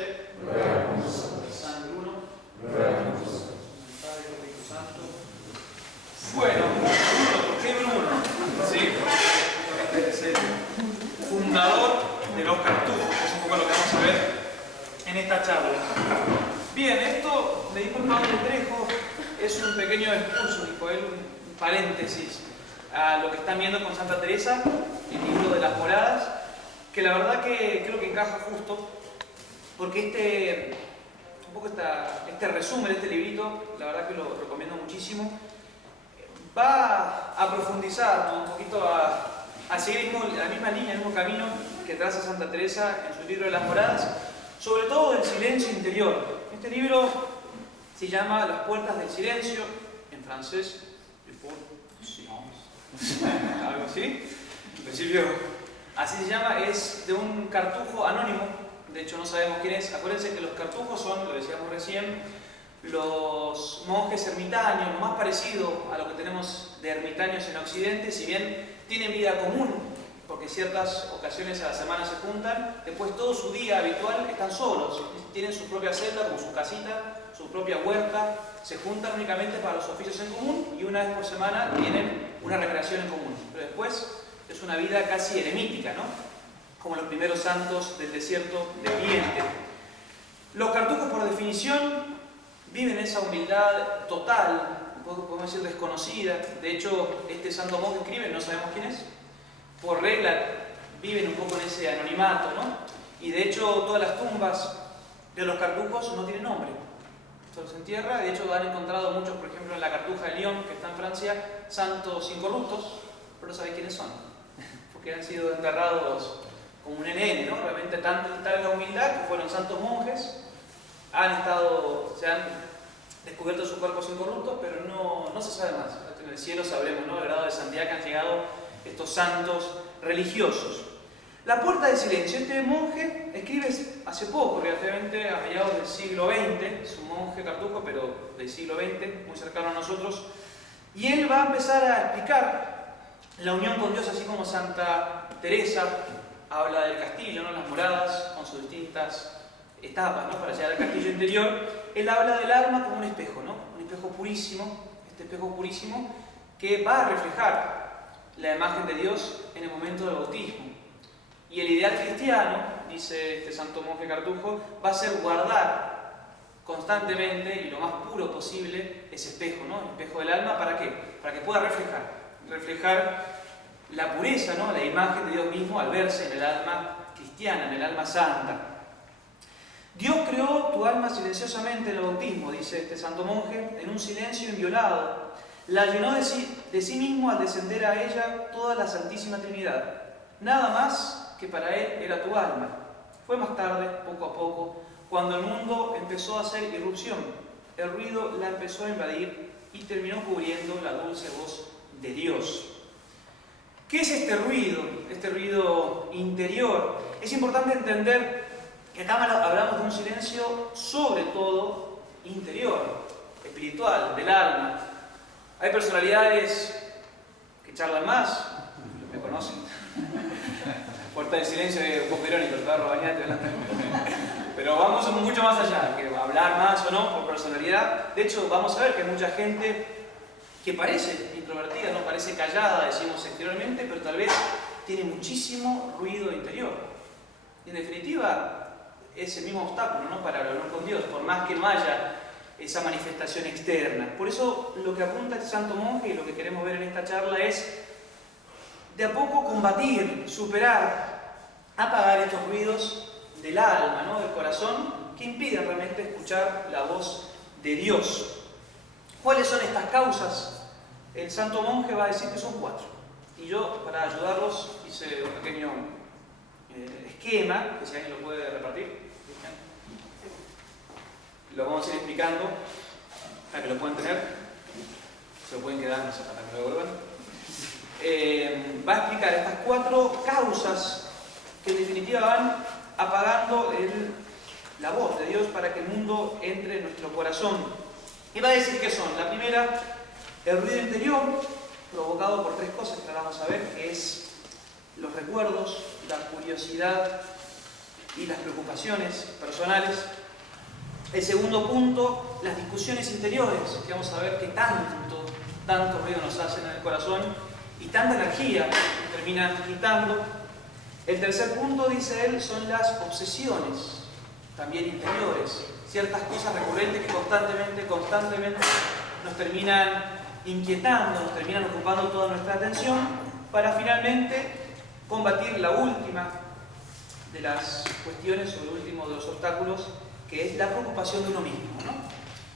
José, San Bruno, Padre Hijo Santo. Bueno, Bruno, ¿por qué Bruno? Sí, porque es el fundador de los cartujos, que es un poco lo que vamos a ver en esta charla. Bien, esto de Padre Trejo es un pequeño expulso, dijo él, un paréntesis a lo que están viendo con Santa Teresa, el libro de las moradas, que la verdad que creo que encaja justo, porque este resumen de este librito, la verdad que lo recomiendo muchísimo, va a profundizar, ¿no? Un poquito a seguir la misma línea, el mismo camino que traza Santa Teresa en su libro de las moradas, sobre todo del silencio interior. Este libro se llama Las puertas del silencio, en francés, algo así, en principio así se llama, es de un cartujo anónimo, de hecho no sabemos quién es. Acuérdense que los cartujos son, lo decíamos recién, los monjes ermitaños, lo más parecido a lo que tenemos de ermitaños en Occidente, si bien tienen vida común, porque ciertas ocasiones a la semana se juntan, después todo su día habitual están solos, tienen su propia celda, como su casita, su propia huerta, se juntan únicamente para los oficios en común y una vez por semana tienen una recreación en común. Pero después es una vida casi eremítica, ¿no? Como los primeros santos del desierto de Oriente. Los cartujos, por definición, viven esa humildad total, podemos decir desconocida. De hecho, este santo monje escribe, no sabemos quién es, por regla viven un poco en ese anonimato, ¿no? Y de hecho todas las tumbas de los cartujos no tienen nombre. Solo se entierra. De hecho han encontrado muchos, por ejemplo en la Cartuja de Lyon, que está en Francia, santos incorruptos, pero no sabéis quiénes son, porque han sido enterrados como un NN, ¿no? Realmente tal es la humildad que fueron santos monjes, se han descubierto sus cuerpos incorruptos, pero no se sabe más. En el cielo sabremos, ¿no? El grado de santidad que han llegado estos santos religiosos. La puerta del silencio. Este monje escribe hace poco, relativamente a mediados del siglo XX, es un monje cartujo, pero del siglo XX, muy cercano a nosotros, y él va a empezar a explicar la unión con Dios, así como Santa Teresa habla del castillo, ¿no? Las moradas, con sus distintas etapas, ¿no? Para llegar al castillo interior. Él habla del alma como un espejo, ¿no? Un espejo purísimo, este espejo purísimo que va a reflejar la imagen de Dios en el momento del bautismo. Y el ideal cristiano, dice este santo monje cartujo, va a ser guardar constantemente y lo más puro posible ese espejo, ¿no? El espejo del alma, ¿para qué? Para que pueda reflejar la pureza, ¿no? La imagen de Dios mismo al verse en el alma cristiana, en el alma santa. Dios creó tu alma silenciosamente en el bautismo, dice este santo monje, en un silencio inviolado. La llenó de sí mismo al descender a ella toda la Santísima Trinidad. Nada más que para él era tu alma. Fue más tarde, poco a poco, cuando el mundo empezó a hacer irrupción. El ruido la empezó a invadir y terminó cubriendo la dulce voz de Dios. ¿Qué es este ruido interior? Es importante entender que acá hablamos de un silencio sobre todo interior, espiritual, del alma. Hay personalidades que charlan más, me conocen. Puerta del silencio de vos, Verónica, el perro bañate. Pero vamos mucho más allá, que hablar más o no por personalidad. De hecho, vamos a ver que hay mucha gente que parece introvertida, no parece callada, decimos exteriormente, pero tal vez tiene muchísimo ruido interior. Y en definitiva, es el mismo obstáculo, ¿no? Para hablar con Dios, por más que no haya esa manifestación externa. Por eso lo que apunta este santo monje y lo que queremos ver en esta charla es de a poco combatir, superar, apagar estos ruidos del alma, ¿no? Del corazón, que impiden realmente escuchar la voz de Dios. ¿Cuáles son estas causas? El santo monje va a decir que son 4. Y yo, para ayudarlos, hice un pequeño esquema, que si alguien lo puede repartir. Lo vamos a ir explicando para que lo puedan tener. Se lo pueden quedar, no sé, para que lo devuelvan. Va a explicar estas 4 causas que en definitiva van apagando la voz de Dios para que el mundo entre en nuestro corazón. Y va a decir que son: la primera, el ruido interior, provocado por 3 cosas que ahora vamos a ver, que es los recuerdos, la curiosidad y las preocupaciones personales. El segundo punto, las discusiones interiores, que vamos a ver que tanto ruido nos hacen en el corazón y tanta energía nos terminan quitando. El tercer punto, dice él, son las obsesiones, también interiores, ciertas cosas recurrentes que constantemente nos terminan inquietando, nos terminan ocupando toda nuestra atención, para finalmente combatir la última de las cuestiones, o el último de los obstáculos, que es la preocupación de uno mismo, ¿no?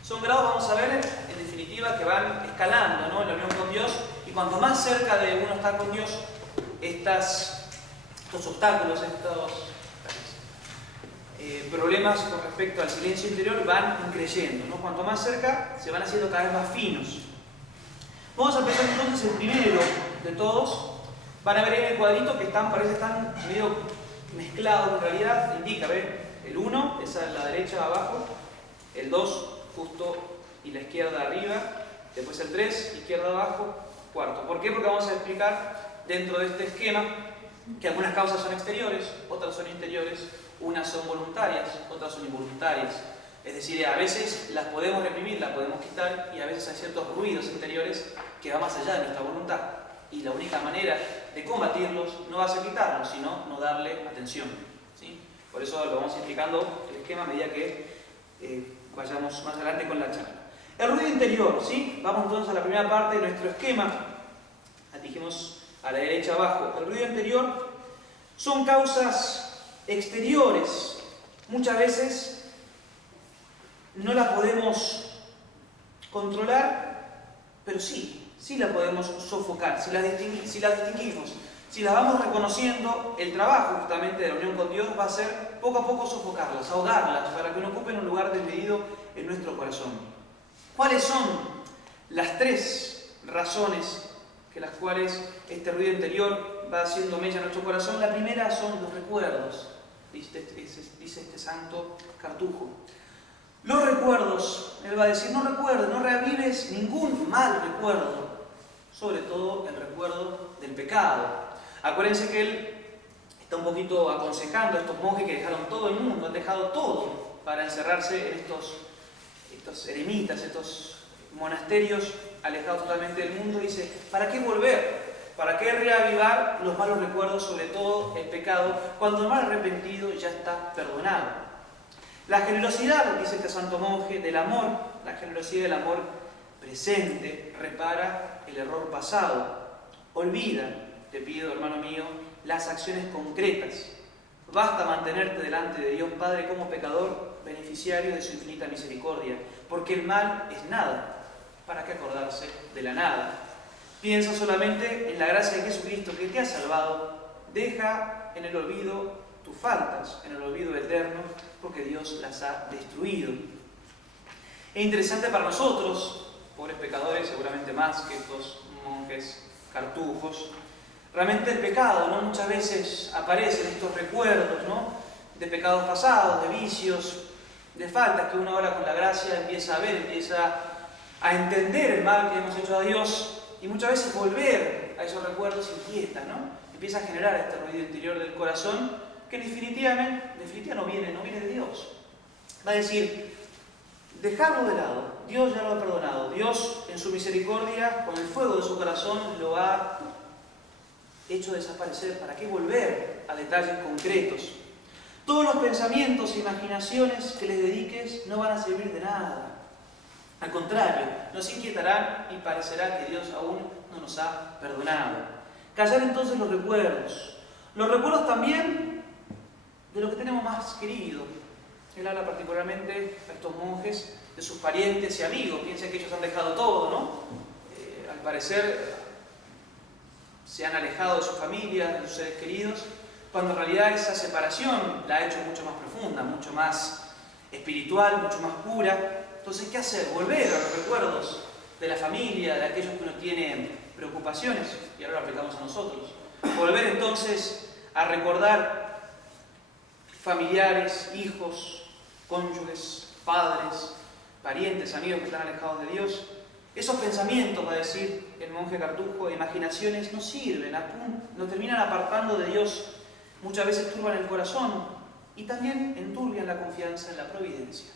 Son grados, vamos a ver, en definitiva, que van escalando, ¿no?, en la unión con Dios, y cuanto más cerca de uno está con Dios, estos obstáculos, estos problemas con respecto al silencio interior van increyendo, ¿no? Cuanto más cerca, se van haciendo cada vez más finos. Vamos a empezar entonces el primero de todos. Van a ver en el cuadrito que parece que están medio mezclados en realidad. Indica, ¿ve? El 1 es a la derecha abajo, el 2 justo y la izquierda arriba, después el 3, izquierda abajo, cuarto. ¿Por qué? Porque vamos a explicar dentro de este esquema que algunas causas son exteriores, otras son interiores, unas son voluntarias, otras son involuntarias. Es decir, a veces las podemos reprimir, las podemos quitar, y a veces hay ciertos ruidos interiores que van más allá de nuestra voluntad. Y la única manera de combatirlos no va a ser quitarlos, sino no darle atención, ¿sí? Por eso lo vamos explicando el esquema a medida que vayamos más adelante con la charla. El ruido interior, ¿sí? Vamos entonces a la primera parte de nuestro esquema. La dijimos a la derecha abajo. El ruido interior son causas exteriores. Muchas veces no las podemos controlar, pero sí la podemos sofocar, si las distinguimos. Si las vamos reconociendo, el trabajo justamente de la unión con Dios va a ser poco a poco sofocarlas, ahogarlas, para que no ocupen un lugar desmedido en nuestro corazón. ¿Cuáles son las 3 razones que las cuales este ruido interior va haciendo mella en nuestro corazón? La primera son los recuerdos, dice este santo Cartujo. Los recuerdos, él va a decir, no recuerdes, no reavives ningún mal recuerdo, sobre todo el recuerdo del pecado. Acuérdense que él está un poquito aconsejando a estos monjes que dejaron todo el mundo, han dejado todo para encerrarse en estos eremitas, estos monasterios alejados totalmente del mundo. Dice, ¿para qué volver? ¿Para qué reavivar los malos recuerdos, sobre todo el pecado, cuando el mal arrepentido ya está perdonado? La generosidad, dice este santo monje, del amor, la generosidad del amor presente repara el error pasado. Olvida, te pido, hermano mío, las acciones concretas. Basta mantenerte delante de Dios Padre como pecador, beneficiario de su infinita misericordia, porque el mal es nada. ¿Para qué acordarse de la nada? Piensa solamente en la gracia de Jesucristo que te ha salvado. Deja en el olvido tus faltas, en el olvido eterno, porque Dios las ha destruido. Es interesante para nosotros, pobres pecadores, seguramente más que estos monjes cartujos. Realmente el pecado, ¿no?, muchas veces aparecen estos recuerdos, ¿no?, de pecados pasados, de vicios, de faltas que uno ahora con la gracia empieza a ver, empieza a entender el mal que hemos hecho a Dios, y muchas veces volver a esos recuerdos inquieta, ¿no? Empieza a generar este ruido interior del corazón que en definitiva no viene de Dios. Va a decir, dejarlo de lado. Dios ya lo ha perdonado. Dios, en su misericordia, con el fuego de su corazón, lo ha hecho desaparecer. ¿Para qué volver a detalles concretos? Todos los pensamientos e imaginaciones que les dediques no van a servir de nada. Al contrario, nos inquietarán y parecerá que Dios aún no nos ha perdonado. Callar entonces los recuerdos. Los recuerdos también de lo que tenemos más querido. Él habla particularmente a estos monjes de sus parientes y amigos. Piensa que ellos han dejado todo, ¿no? Al parecer se han alejado de su familia, de sus seres queridos, cuando en realidad esa separación la ha hecho mucho más profunda, mucho más espiritual, mucho más pura. Entonces, ¿qué hacer? Volver a los recuerdos de la familia, de aquellos que uno tiene preocupaciones, y ahora lo aplicamos a nosotros. Volver entonces a recordar familiares, hijos, cónyuges, padres, parientes, amigos que están alejados de Dios. Esos pensamientos, va a decir el monje Cartujo, imaginaciones, no sirven, nos terminan apartando de Dios. Muchas veces turban el corazón, y también enturbian la confianza en la providencia.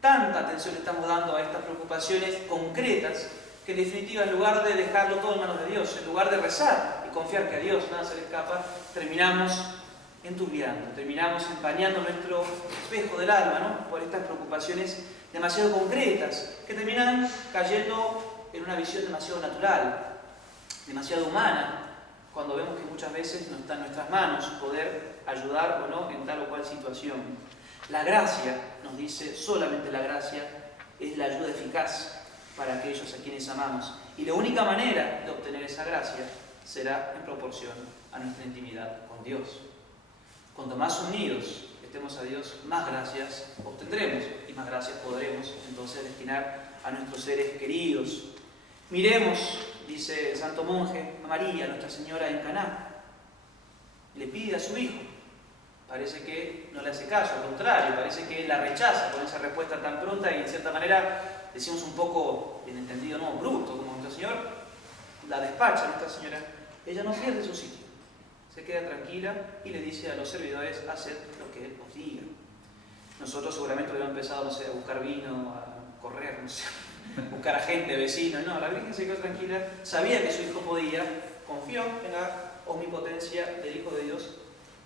Tanta atención estamos dando a estas preocupaciones concretas que en definitiva, en lugar de dejarlo todo en manos de Dios, en lugar de rezar y confiar que a Dios nada se le escapa, terminamos enturbiando, terminamos empañando nuestro espejo del alma, ¿no? Por estas preocupaciones demasiado concretas, que terminan cayendo en una visión demasiado natural, demasiado humana, cuando vemos que muchas veces no está en nuestras manos poder ayudar o no en tal o cual situación. La gracia, nos dice, solamente la gracia es la ayuda eficaz para aquellos a quienes amamos. Y la única manera de obtener esa gracia será en proporción a nuestra intimidad con Dios. Cuanto más unidos estemos a Dios, más gracias obtendremos y más gracias podremos entonces destinar a nuestros seres queridos. Miremos, dice el santo monje, a María, Nuestra Señora en Caná. Le pide a su hijo. Parece que no le hace caso, al contrario, parece que la rechaza con esa respuesta tan pronta y en cierta manera, decimos un poco, bien entendido, no, bruto, como Nuestro Señor la despacha, Nuestra Señora. Ella no pierde su sitio, se queda tranquila y le dice a los servidores, haced lo que Él os diga. Nosotros seguramente hubiéramos empezado, no sé, a buscar vino, a correr, no sé, buscar a gente, vecinos. No, la Virgen se quedó tranquila, sabía que su hijo podía, confió en la omnipotencia del Hijo de Dios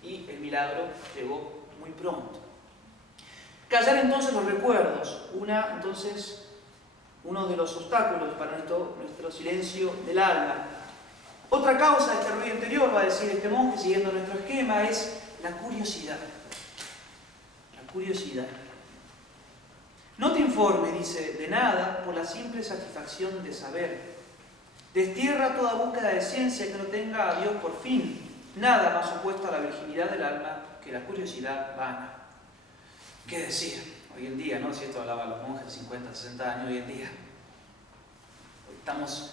y el milagro llegó muy pronto. Callar entonces los recuerdos, uno de los obstáculos para nuestro silencio del alma. Otra causa de este ruido interior, va a decir este monje, siguiendo nuestro esquema, es la curiosidad. La curiosidad. No te informes, dice, de nada por la simple satisfacción de saber. Destierra toda búsqueda de ciencia que no tenga a Dios por fin. Nada más opuesto a la virginidad del alma que la curiosidad vana. ¿Qué decir? Hoy en día, ¿no? Si esto hablaban los monjes de 50, 60 años, hoy en día estamos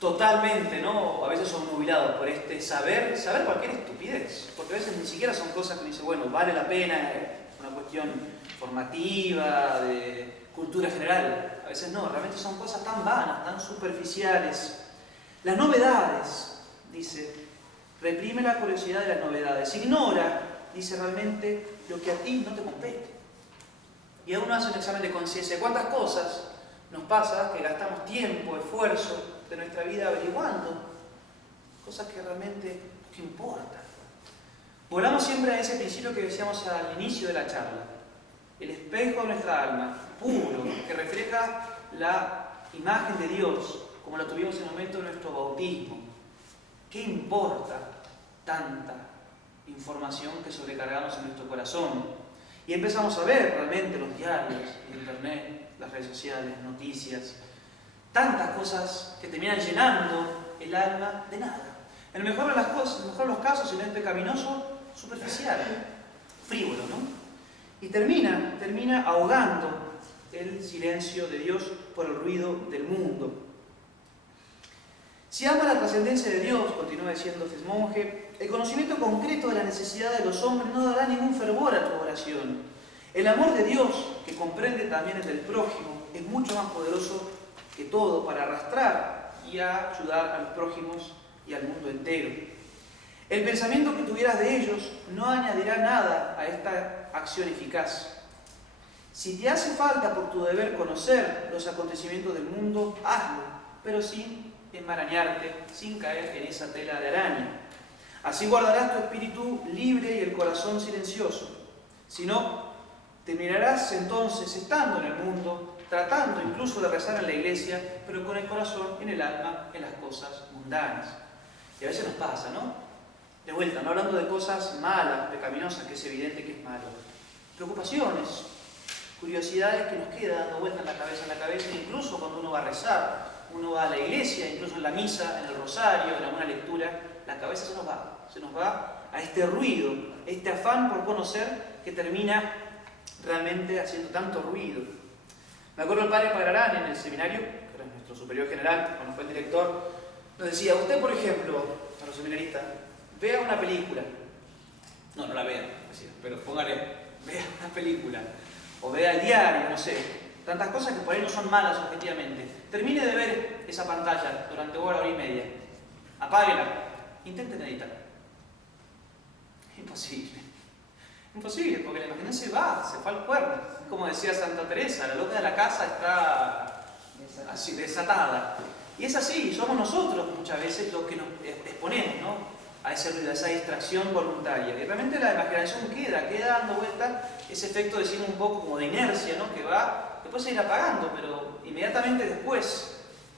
totalmente, ¿no? A veces son nubilados por este saber cualquier estupidez, porque a veces ni siquiera son cosas que uno dice, bueno, vale la pena, es una cuestión formativa, de cultura general. A veces no, realmente son cosas tan vanas, tan superficiales. Las novedades, dice, reprime la curiosidad de las novedades, ignora, dice, realmente lo que a ti no te compete. Y aún uno hace un examen de conciencia. ¿Cuántas cosas nos pasa que gastamos tiempo, esfuerzo de nuestra vida averiguando? Cosas que realmente nos importan. Volvamos siempre a ese principio que decíamos al inicio de la charla. El espejo de nuestra alma, puro, que refleja la imagen de Dios, como la tuvimos en el momento de nuestro bautismo. ¿Qué importa tanta información que sobrecargamos en nuestro corazón? Y empezamos a ver realmente los diarios, el internet, las redes sociales, noticias, tantas cosas que terminan llenando el alma de nada. En el mejor de los casos, en este pecaminoso, superficial, frívolo, ¿no? Y termina ahogando el silencio de Dios por el ruido del mundo. Si ama la trascendencia de Dios, continúa diciendo este monje, el conocimiento concreto de la necesidad de los hombres no dará ningún fervor a tu oración. El amor de Dios, que comprende también el del prójimo, es mucho más poderoso que todo para arrastrar y ayudar a los prójimos y al mundo entero. El pensamiento que tuvieras de ellos no añadirá nada a esta acción eficaz. Si te hace falta por tu deber conocer los acontecimientos del mundo, hazlo, pero sin enmarañarte, sin caer en esa tela de araña. Así guardarás tu espíritu libre y el corazón silencioso. Si no, terminarás entonces estando en el mundo, tratando incluso de rezar en la iglesia, pero con el corazón en el alma, en las cosas mundanas. Y a veces nos pasa, ¿no? De vuelta, no hablando de cosas malas, pecaminosas, que es evidente que es malo. Preocupaciones, curiosidades que nos quedan dando vuelta en la cabeza, incluso cuando uno va a rezar, uno va a la iglesia, incluso en la misa, en el rosario, en alguna lectura, la cabeza se nos va a este ruido, este afán por conocer que termina realmente haciendo tanto ruido. Me acuerdo el padre Pagarán en el seminario, que era nuestro superior general, cuando fue el director, nos decía, usted por ejemplo, a los seminaristas, vea una película, no la vea, decía, pero póngale, vea una película, o vea el diario, no sé, tantas cosas que por ahí no son malas objetivamente. Termine de ver esa pantalla durante hora y media, apáguela, intente meditar. Imposible. Imposible, porque la imaginación se fue al cuerno. Como decía Santa Teresa, la loca de la casa está así, desatada. Y es así, somos nosotros muchas veces los que nos exponemos, ¿no?, a ese ruido, a esa distracción voluntaria. Y realmente la imaginación queda dando vuelta, ese efecto, decimos, un poco como de inercia, ¿no?, que va, después se irá apagando, pero inmediatamente después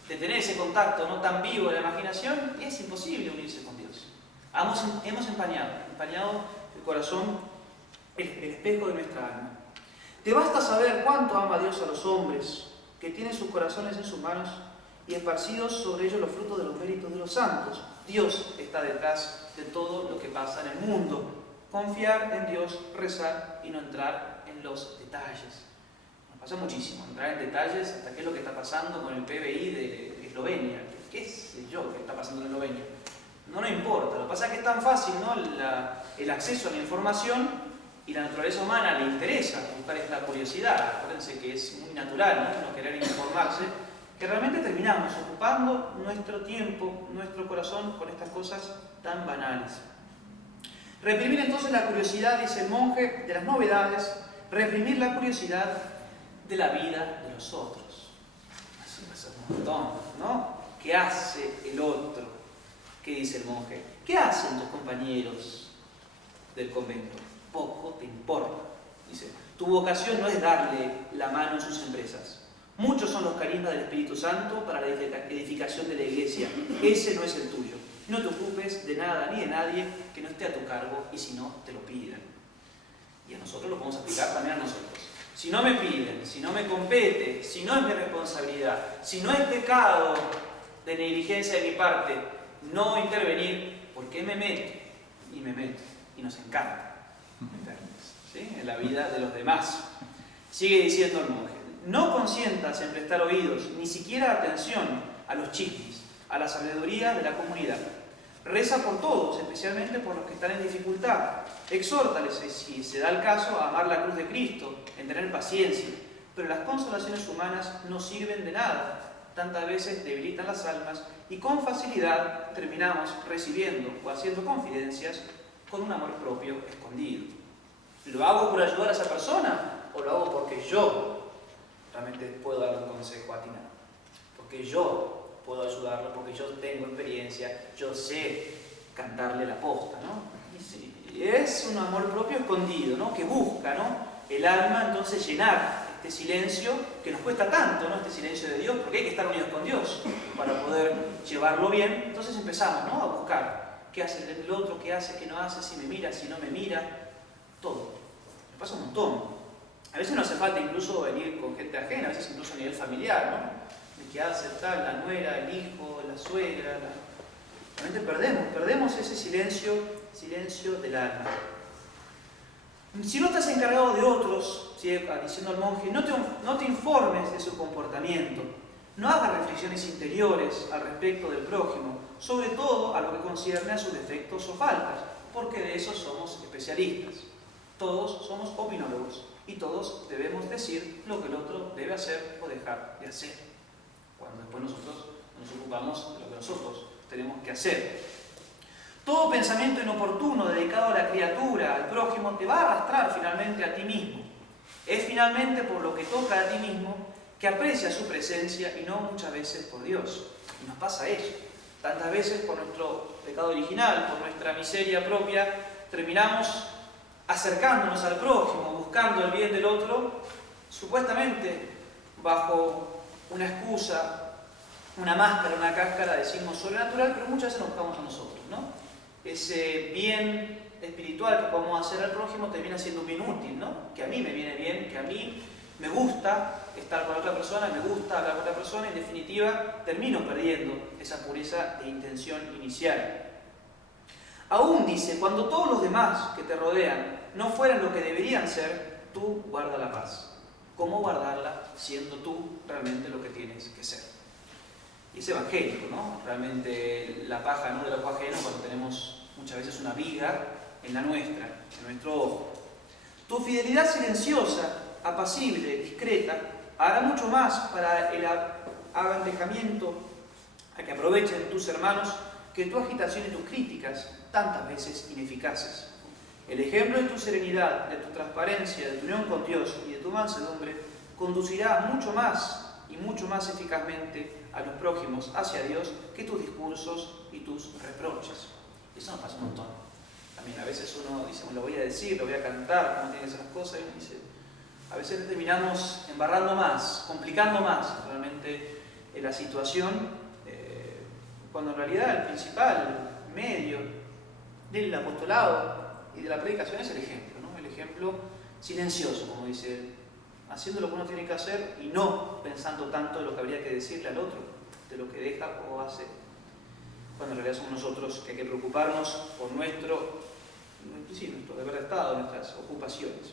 de tener ese contacto no tan vivo de la imaginación, es imposible unirse con Dios. Hemos empañado el corazón, el espejo de nuestra alma. Te basta saber cuánto ama Dios a los hombres, que tienen sus corazones en sus manos y esparcidos sobre ellos los frutos de los méritos de los santos. Dios está detrás de todo lo que pasa en el mundo. Confiar en Dios, rezar y no entrar en los detalles. Nos pasa muchísimo, entrar en detalles hasta qué es lo que está pasando con el PBI de Eslovenia. ¿Qué sé yo qué está pasando en Eslovenia? No nos importa. Lo que pasa es que es tan fácil, ¿no?, el acceso a la información, y la naturaleza humana le interesa buscar esta curiosidad. Acuérdense que es muy natural, ¿no?, querer informarse, que realmente terminamos ocupando nuestro tiempo, nuestro corazón con estas cosas tan banales. Reprimir entonces la curiosidad, dice el monje, de las novedades, reprimir la curiosidad de la vida de los otros. Así pasa un montón, ¿no? ¿Qué hace el otro? ¿Qué dice el monje? ¿Qué hacen tus compañeros del convento? Poco te importa. Dice, tu vocación no es darle la mano en sus empresas. Muchos son los carismas del Espíritu Santo para la edificación de la iglesia. Ese no es el tuyo. No te ocupes de nada ni de nadie que no esté a tu cargo, y si no, te lo piden. Y a nosotros lo podemos aplicar también a nosotros. Si no me piden, si no me compete, si no es mi responsabilidad, si no es pecado de negligencia de mi parte no intervenir, ¿por qué me meto? Y me meto. Y nos encanta meternos, ¿sí?, en la vida de los demás. Sigue diciendo el monje, no consientas en prestar oídos, ni siquiera atención a los chismes, a la sabiduría de la comunidad. Reza por todos, especialmente por los que están en dificultad. Exhórtales, si se da el caso, a amar la cruz de Cristo, en tener paciencia. Pero las consolaciones humanas no sirven de nada. Tantas veces debilitan las almas y con facilidad terminamos recibiendo o haciendo confidencias con un amor propio escondido. ¿Lo hago por ayudar a esa persona o lo hago porque yo realmente puedo darle un consejo atinado? Porque yo puedo ayudarlo, porque yo tengo experiencia, yo sé cantarle la posta, ¿no? Y sí, es un amor propio escondido, ¿no?, que busca, ¿no?, el alma entonces llenar este silencio que nos cuesta tanto, ¿no?, este silencio de Dios, porque hay que estar unidos con Dios para poder llevarlo bien. Entonces empezamos, ¿no?, a buscar qué hace el otro, qué hace, qué no hace, si me mira, si no me mira, todo. Me pasa un montón. A veces no hace falta incluso venir con gente ajena, a veces incluso a nivel familiar, ¿no?, de qué hace tal, la nuera, el hijo, la suegra. Realmente perdemos ese silencio del alma. Si no estás encargado de otros, sigue diciendo el monje, no te informes de su comportamiento, no hagas reflexiones interiores al respecto del prójimo, sobre todo a lo que concierne a sus defectos o faltas, porque de eso somos especialistas. Todos somos opinólogos y todos debemos decir lo que el otro debe hacer o dejar de hacer, cuando después nosotros nos ocupamos de lo que nosotros tenemos que hacer. Todo pensamiento inoportuno dedicado a la criatura, al prójimo, te va a arrastrar finalmente a ti mismo. Es finalmente por lo que toca a ti mismo que aprecias su presencia y no muchas veces por Dios. Y nos pasa eso. Tantas veces por nuestro pecado original, por nuestra miseria propia, terminamos acercándonos al prójimo, buscando el bien del otro, supuestamente bajo una excusa, una máscara, una cáscara, decimos sobrenatural, pero muchas veces nos buscamos a nosotros, ¿no? Ese bien espiritual que podemos hacer al prójimo termina siendo un bien útil, ¿no? Que a mí me viene bien, que a mí me gusta estar con otra persona, me gusta hablar con otra persona, y en definitiva termino perdiendo esa pureza de intención inicial. Aún dice, cuando todos los demás que te rodean no fueran lo que deberían ser, tú guarda la paz. ¿Cómo guardarla siendo tú realmente lo que tienes que ser? Y es evangélico, ¿no? Realmente la paja no del ojo ajeno cuando tenemos muchas veces una viga en la nuestra, en nuestro ojo. Tu fidelidad silenciosa, apacible, discreta, hará mucho más para el aventajamiento a que aprovechen tus hermanos que tu agitación y tus críticas, tantas veces ineficaces. El ejemplo de tu serenidad, de tu transparencia, de tu unión con Dios y de tu mansedumbre conducirá mucho más y mucho más eficazmente a los prójimos hacia Dios que tus discursos y tus reproches. Eso nos pasa un montón. También a veces uno dice, lo voy a decir, lo voy a cantar, cómo tienen que ser las cosas, y uno dice, a veces terminamos embarrando más, complicando más realmente la situación, cuando en realidad el principal medio del apostolado y de la predicación es el ejemplo, ¿no? El ejemplo silencioso, como dice él, haciendo lo que uno tiene que hacer y no pensando tanto en lo que habría que decirle al otro, de lo que deja o hace, cuando en realidad somos nosotros que hay que preocuparnos por nuestro deber de Estado, nuestras ocupaciones.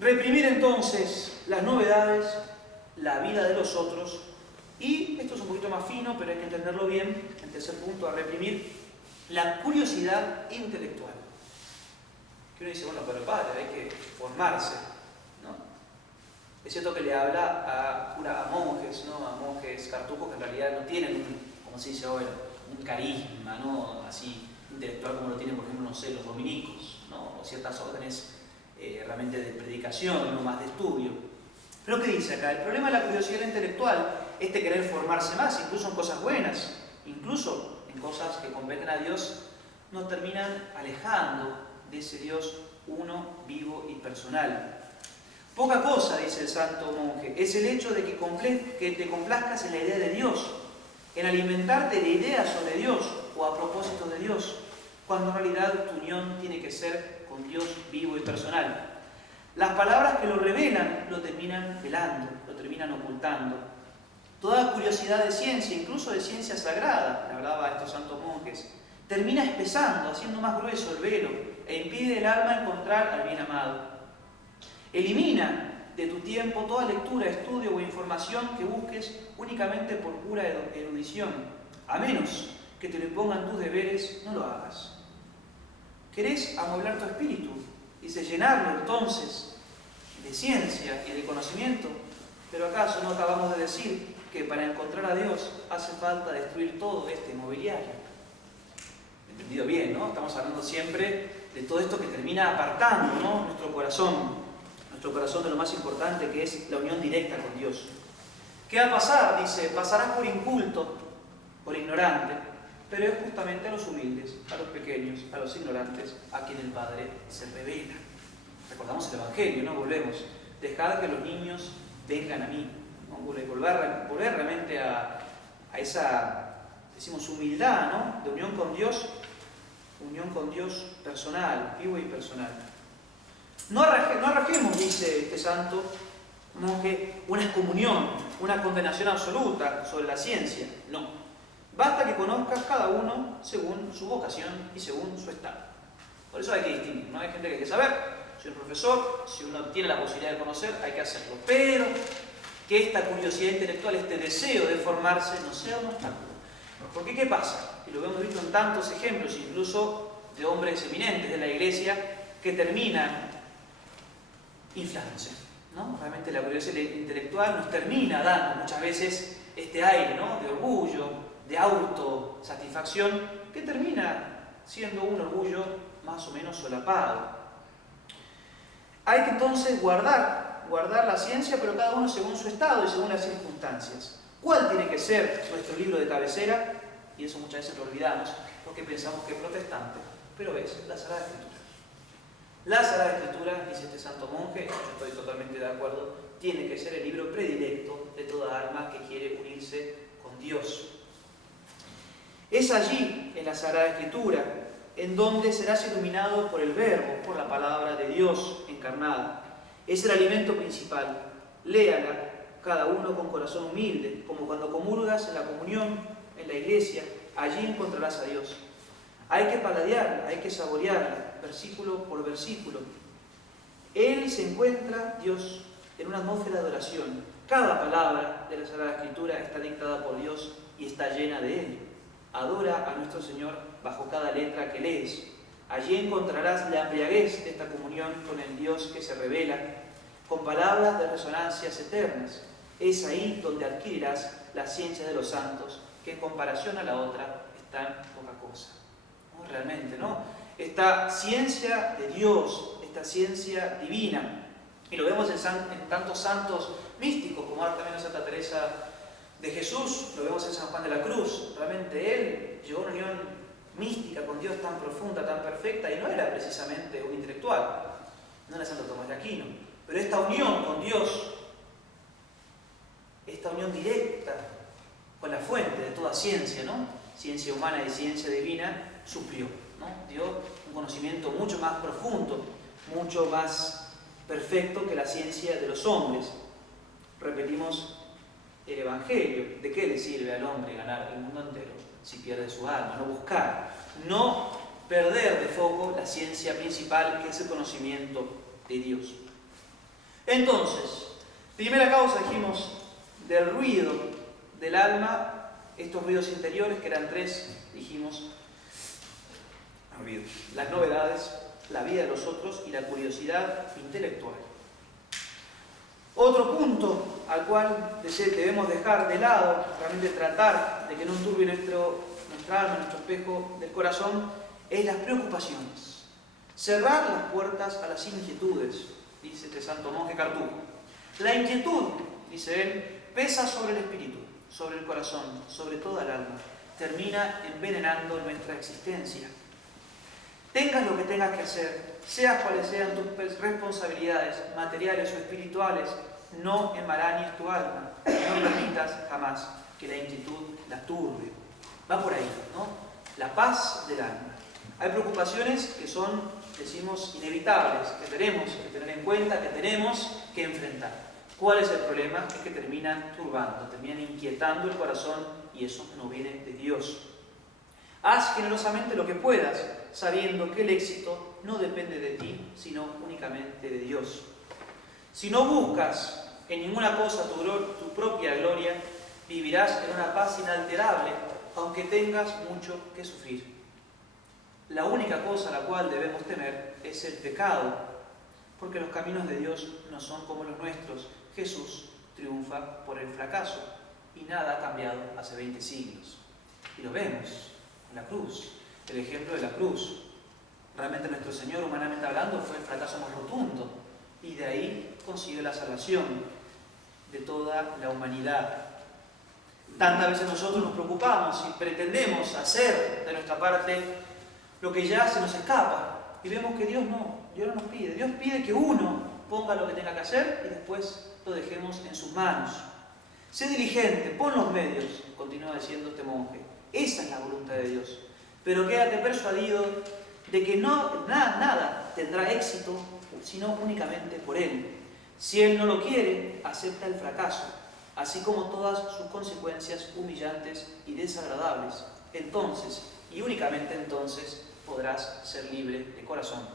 Reprimir entonces las novedades, la vida de los otros, y esto es un poquito más fino, pero hay que entenderlo bien, el tercer punto, a reprimir la curiosidad intelectual. Que uno dice, bueno, pero padre, hay que formarse, ¿no? Es cierto que le habla a monjes, ¿no? A monjes cartujos que en realidad no tienen, como se dice ahora, un carisma, ¿no? Así intelectual como lo tienen, por ejemplo, no sé, los dominicos, ¿no? O ciertas órdenes realmente de predicación, no más de estudio. Pero ¿qué dice acá? El problema de la curiosidad intelectual es de querer formarse más, incluso en cosas buenas, incluso en cosas que competen a Dios, nos terminan alejando de ese Dios uno, vivo y personal. Poca cosa, dice el santo monje, es el hecho de que te complazcas en la idea de Dios, en alimentarte de ideas sobre Dios o a propósito de Dios, cuando en realidad tu unión tiene que ser con Dios vivo y personal. Las palabras que lo revelan lo terminan velando, lo terminan ocultando. Toda curiosidad de ciencia, incluso de ciencia sagrada, le hablaba a estos santos monjes, termina espesando, haciendo más grueso el velo e impide el alma encontrar al bien amado. Elimina de tu tiempo toda lectura, estudio o información que busques únicamente por pura erudición, a menos que te lo impongan tus deberes, no lo hagas. ¿Querés amueblar tu espíritu? Dice, llenarlo entonces de ciencia y de conocimiento. ¿Pero acaso no acabamos de decir que para encontrar a Dios hace falta destruir todo este mobiliario? Entendido bien, ¿no? Estamos hablando siempre de todo esto que termina apartando, ¿no? Nuestro corazón de lo más importante, que es la unión directa con Dios. ¿Qué va a pasar? Dice, pasarás por inculto, por ignorante, pero es justamente a los humildes, a los pequeños, a los ignorantes, a quien el Padre se revela. Recordamos el Evangelio, ¿no? Volvemos. Dejad que los niños vengan a mí, ¿no? Volver realmente a esa, decimos, humildad, ¿no? De unión con Dios personal, vivo y personal. No arrajemos, dice este santo monje, una excomunión, una condenación absoluta sobre la ciencia. No. Basta que conozcas cada uno según su vocación y según su estado. Por eso hay que distinguir, ¿no? Hay gente que hay que saber. Si un profesor, si uno tiene la posibilidad de conocer, hay que hacerlo. Pero que esta curiosidad intelectual, este deseo de formarse, no sea un obstáculo. Porque ¿qué pasa? Y lo hemos visto en tantos ejemplos, incluso de hombres eminentes de la Iglesia, que terminan inflándose, ¿no? Realmente la curiosidad intelectual nos termina dando muchas veces este aire, ¿no? De orgullo, de autosatisfacción, que termina siendo un orgullo más o menos solapado. Hay que entonces guardar la ciencia, pero cada uno según su estado y según las circunstancias. ¿Cuál tiene que ser nuestro libro de cabecera? Y eso muchas veces lo olvidamos, porque pensamos que es protestante, pero es la Sagrada Escritura. La Sagrada Escritura, dice este santo monje, yo estoy totalmente de acuerdo, tiene que ser el libro predilecto de toda alma que quiere unirse con Dios. Es allí, en la Sagrada Escritura, en donde serás iluminado por el Verbo, por la palabra de Dios encarnada. Es el alimento principal. Léala cada uno con corazón humilde, como cuando comulgas en la comunión, en la iglesia, allí encontrarás a Dios. Hay que paladearla, hay que saborearla, versículo por versículo. Él se encuentra, Dios, en una atmósfera de oración. Cada palabra de la Sagrada Escritura está dictada por Dios y está llena de Él. Adora a nuestro Señor bajo cada letra que lees. Allí encontrarás la embriaguez de esta comunión con el Dios que se revela, con palabras de resonancias eternas. Es ahí donde adquirirás la ciencia de los santos, que en comparación a la otra está en poca cosa. ¿No? Realmente, ¿no? Esta ciencia de Dios, esta ciencia divina. Y lo vemos en tantos santos místicos, como ahora también en Santa Teresa de Jesús, lo vemos en San Juan de la Cruz. Realmente él llegó a una unión mística con Dios tan profunda, tan perfecta, y no era precisamente un intelectual, no era Santo Tomás de Aquino, pero esta unión con Dios, esta unión directa con la fuente de toda ciencia, ¿no? Ciencia humana y ciencia divina, suplió, ¿no? Dio un conocimiento mucho más profundo, mucho más perfecto que la ciencia de los hombres. Repetimos el Evangelio. ¿De qué le sirve al hombre ganar el mundo entero si pierde su alma? No buscar, no perder de foco la ciencia principal, que es el conocimiento de Dios. Entonces, primera causa, dijimos, del ruido del alma, estos ruidos interiores, que eran tres, dijimos, las novedades, la vida de los otros y la curiosidad intelectual. Otro punto al cual debemos dejar de lado, realmente tratar de que no enturbie nuestra alma, nuestro espejo del corazón, es las preocupaciones. Cerrar las puertas a las inquietudes, dice este santo monje Cartujo. La inquietud, dice él, pesa sobre el espíritu, sobre el corazón, sobre toda el alma. Termina envenenando nuestra existencia. Tengas lo que tengas que hacer, seas cuales sean tus responsabilidades materiales o espirituales, no enmarañes tu alma, no permitas jamás que la inquietud la turbe. Va por ahí, ¿no? La paz del alma. Hay preocupaciones que son, decimos, inevitables, que tenemos que tener en cuenta, que tenemos que enfrentar. ¿Cuál es el problema? Es que terminan turbando, terminan inquietando el corazón, y eso no viene de Dios. Haz generosamente lo que puedas, sabiendo que el éxito no depende de ti, sino únicamente de Dios. Si no buscas en ninguna cosa tu propia gloria, vivirás en una paz inalterable, aunque tengas mucho que sufrir. La única cosa a la cual debemos temer es el pecado, porque los caminos de Dios no son como los nuestros. Jesús triunfa por el fracaso, y nada ha cambiado hace 20 siglos. Y lo vemos en la cruz, el ejemplo de la cruz. Realmente nuestro Señor, humanamente hablando, fue el fracaso más rotundo, y de ahí consiguió la salvación de toda la humanidad. Tantas veces nosotros nos preocupamos y pretendemos hacer de nuestra parte lo que ya se nos escapa, y vemos que Dios no nos pide. Dios pide que uno ponga lo que tenga que hacer y después lo dejemos en sus manos. Sé diligente, pon los medios, continúa diciendo este monje. Esa es la voluntad de Dios. Pero quédate persuadido de que nada tendrá éxito sino únicamente por Él. Si Él no lo quiere, acepta el fracaso, así como todas sus consecuencias humillantes y desagradables. Entonces, y únicamente entonces, podrás ser libre de corazón.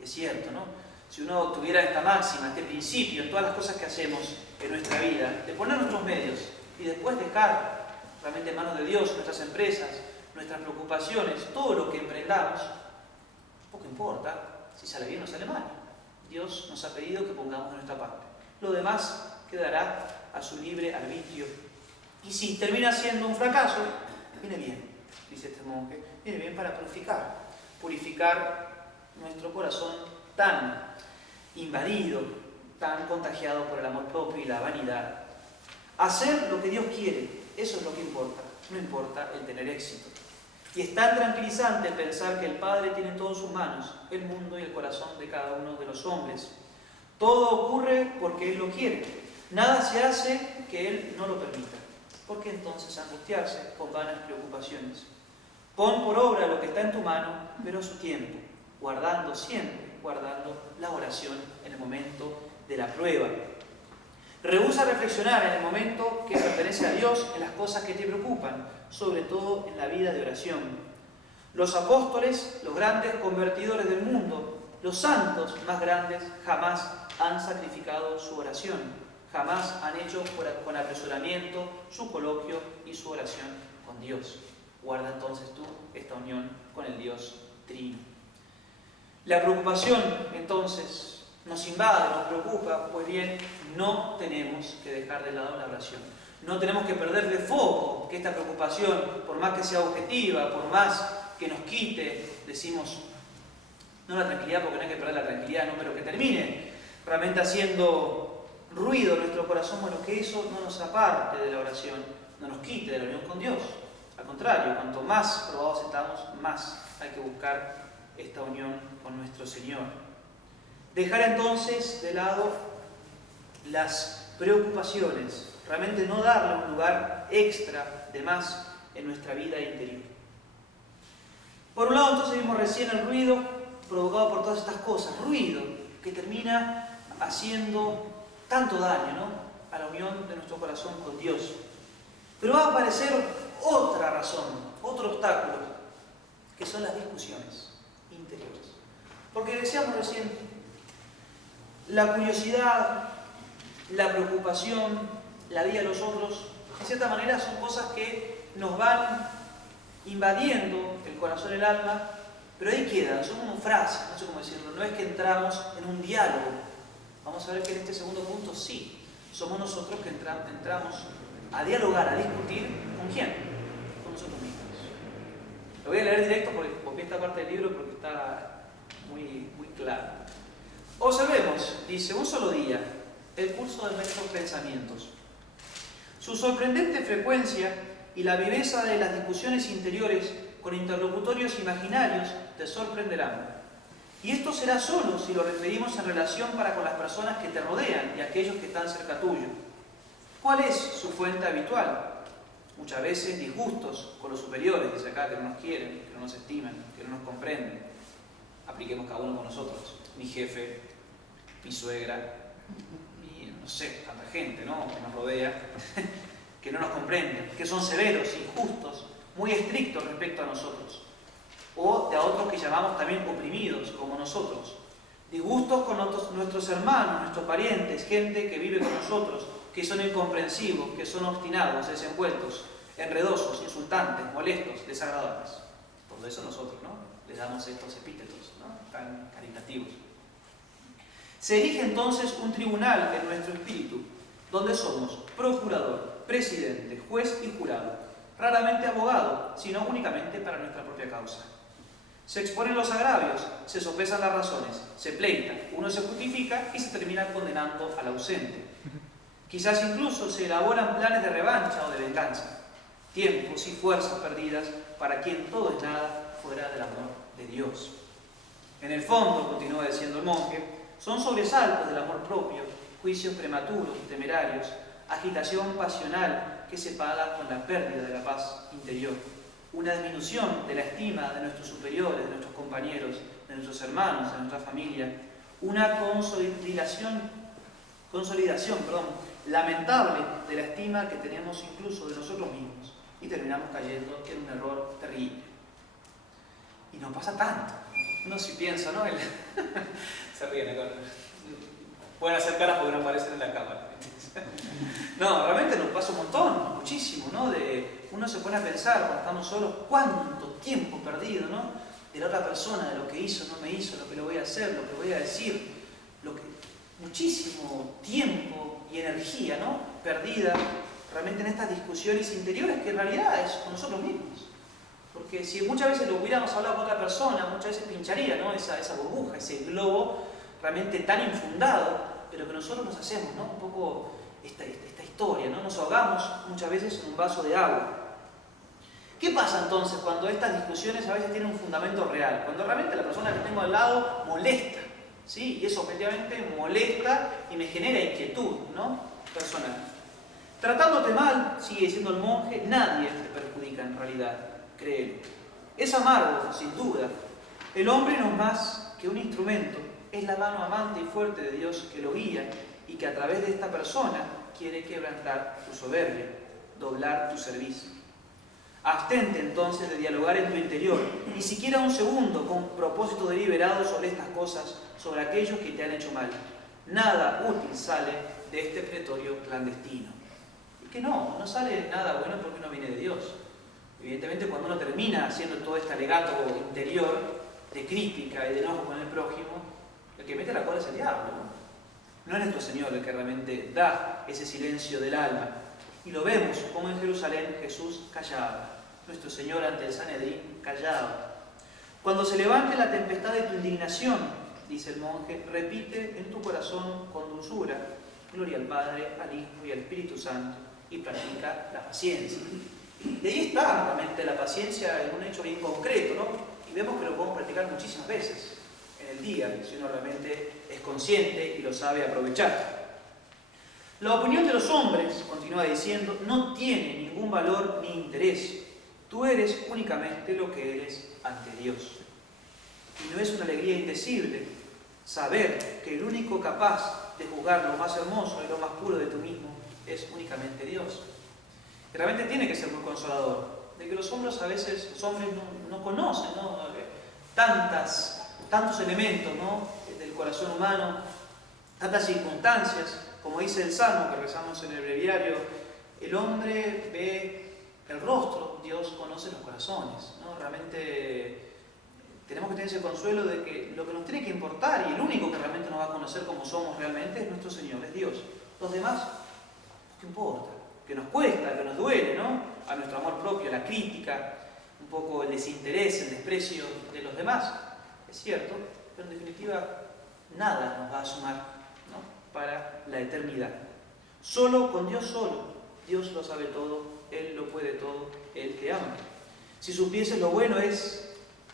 Es cierto, ¿no? Si uno tuviera esta máxima, este principio en todas las cosas que hacemos en nuestra vida, de poner nuestros medios y después dejar realmente en manos de Dios nuestras empresas, nuestras preocupaciones, todo lo que emprendamos, poco importa si sale bien o sale mal. Dios nos ha pedido que pongamos de nuestra parte. Lo demás quedará a su libre arbitrio. Y si termina siendo un fracaso, viene bien, dice este monje, viene bien para purificar nuestro corazón tan invadido, tan contagiado por el amor propio y la vanidad. Hacer lo que Dios quiere, eso es lo que importa, no importa el tener éxito. Y es tan tranquilizante pensar que el Padre tiene en todas sus manos el mundo y el corazón de cada uno de los hombres. Todo ocurre porque Él lo quiere. Nada se hace que Él no lo permita. ¿Por qué entonces angustiarse con vanas preocupaciones? Pon por obra lo que está en tu mano, pero a su tiempo, guardando la oración en el momento de la prueba. Rehúsa reflexionar en el momento que pertenece a Dios en las cosas que te preocupan, sobre todo en la vida de oración. Los apóstoles, los grandes convertidores del mundo, los santos más grandes, jamás han sacrificado su oración, jamás han hecho con apresuramiento su coloquio y su oración con Dios. Guarda entonces tú esta unión con el Dios Trino. La preocupación, entonces, nos invade, nos preocupa, pues bien, no tenemos que dejar de lado la oración. No tenemos que perder de foco que esta preocupación, por más que sea objetiva, por más que nos quite, decimos, No la tranquilidad porque no hay que perder la tranquilidad, no, pero que termine realmente haciendo ruido en nuestro corazón, bueno, que eso no nos aparte de la oración, no nos quite de la unión con Dios. Al contrario, cuanto más probados estamos, más hay que buscar esta unión con nuestro Señor. Dejar entonces de lado las preocupaciones, realmente no darle un lugar extra de más en nuestra vida interior. Por un lado, entonces vimos recién el ruido provocado por todas estas cosas, ruido que termina haciendo tanto daño, ¿no?, a la unión de nuestro corazón con Dios. Pero va a aparecer otra razón, otro obstáculo, que son las discusiones interiores. Porque decíamos recién, la curiosidad, la preocupación, la vida de los otros, en cierta manera son cosas que nos van invadiendo el corazón y el alma, pero ahí quedan, son como frases, no sé cómo decirlo, no es que entramos en un diálogo. Vamos a ver que en este segundo punto sí, somos nosotros que entramos a dialogar, a discutir, ¿con quién? Con nosotros mismos. Lo voy a leer directo porque copié esta parte del libro porque está muy claro. Observemos, dice, un solo día, el curso de nuestros pensamientos. Su sorprendente frecuencia y la viveza de las discusiones interiores con interlocutorios imaginarios te sorprenderán. Y esto será solo si lo referimos en relación para con las personas que te rodean y aquellos que están cerca tuyo. ¿Cuál es su fuente habitual? Muchas veces disgustos con los superiores, dice acá, que no nos quieren, que no nos estiman, que no nos comprenden. Apliquemos cada uno con nosotros. Mi jefe, mi suegra, no sé, tanta gente, ¿no?, que nos rodea, que no nos comprenden, que son severos, injustos, muy estrictos respecto a nosotros. O de a otros que llamamos también oprimidos, como nosotros. Disgustos con nuestros hermanos, nuestros parientes, gente que vive con nosotros, que son incomprensivos, que son obstinados, desenvueltos, enredosos, insultantes, molestos, desagradables. Todo eso nosotros, ¿no?, les damos estos epítetos, ¿no?, tan caritativos. Se erige entonces un tribunal en nuestro espíritu, donde somos procurador, presidente, juez y jurado, raramente abogado, sino únicamente para nuestra propia causa. Se exponen los agravios, se sopesan las razones, se pleita, uno se justifica y se termina condenando al ausente. Quizás incluso se elaboran planes de revancha o de venganza, tiempos y fuerzas perdidas para quien todo es nada fuera del amor de Dios. En el fondo, continúa diciendo el monje, son sobresaltos del amor propio, juicios prematuros y temerarios, agitación pasional que se paga con la pérdida de la paz interior, una disminución de la estima de nuestros superiores, de nuestros compañeros, de nuestros hermanos, de nuestra familia, una consolidación lamentable de la estima que tenemos incluso de nosotros mismos, y terminamos cayendo en un error terrible. Y nos pasa tanto. Uno si piensa, ¿no? Se ríen acá. Pueden hacer caras porque no aparecen en la cámara. No, realmente nos pasa un montón, muchísimo, ¿no? Uno se pone a pensar cuando estamos solos, cuánto tiempo perdido, ¿no?, de la otra persona, de lo que hizo, no me hizo, lo que le voy a hacer, lo que voy a decir, muchísimo tiempo y energía, ¿no?, perdida realmente en estas discusiones interiores que en realidad es con nosotros mismos. Porque si muchas veces lo hubiéramos hablado con otra persona, muchas veces pincharía, ¿no?, esa burbuja, ese globo realmente tan infundado, pero que nosotros nos hacemos, ¿no?, un poco esta historia, ¿no? Nos ahogamos muchas veces en un vaso de agua. ¿Qué pasa entonces cuando estas discusiones a veces tienen un fundamento real? Cuando realmente la persona que tengo al lado molesta, ¿sí?, y eso objetivamente molesta y me genera inquietud, ¿no?, personal. Tratándote mal, sigue diciendo el monje, nadie te perjudica en realidad, créelo. Es amargo, sin duda. El hombre no es más que un instrumento, es la mano amante y fuerte de Dios que lo guía y que a través de esta persona quiere quebrantar tu soberbia, doblar tu servicio. Abstente entonces de dialogar en tu interior, ni siquiera un segundo con propósito deliberado sobre estas cosas, sobre aquellos que te han hecho mal. Nada útil sale de este pretorio clandestino. Y que no sale nada bueno porque no viene de Dios. Evidentemente cuando uno termina haciendo todo este alegato interior de crítica y de enojo con el prójimo, el que mete la cola es el diablo, ¿no? No es nuestro Señor el que realmente da ese silencio del alma. Y lo vemos como en Jerusalén Jesús callaba. Nuestro Señor ante el Sanedrín callaba. Cuando se levante la tempestad de tu indignación, dice el monje, repite en tu corazón con dulzura, gloria al Padre, al Hijo y al Espíritu Santo, y practica la paciencia. Y ahí está realmente la paciencia en un hecho bien concreto, ¿no? Y vemos que lo podemos practicar muchísimas veces en el día, si uno realmente es consciente y lo sabe aprovechar. La opinión de los hombres, continúa diciendo, no tiene ningún valor ni interés. Tú eres únicamente lo que eres ante Dios. Y no es una alegría indecible saber que el único capaz de juzgar lo más hermoso y lo más puro de tú mismo es únicamente Dios. Y realmente tiene que ser muy consolador, de que los hombres a veces, los hombres no conocen, ¿no? Tantos elementos, ¿no? Del corazón humano, tantas circunstancias, como dice el Salmo que rezamos en el breviario, el hombre ve el rostro, Dios conoce los corazones, ¿no? Realmente tenemos que tener ese consuelo de que lo que nos tiene que importar y el único que realmente nos va a conocer como somos realmente es nuestro Señor, es Dios. Los demás, ¿qué importa? Que nos cuesta, que nos duele, ¿no? A nuestro amor propio, la crítica, un poco el desinterés, el desprecio de los demás, es cierto, pero en definitiva nada nos va a sumar, ¿no? Para la eternidad. Solo con Dios solo, Dios lo sabe todo, Él lo puede todo, Él te ama. Si supieses lo bueno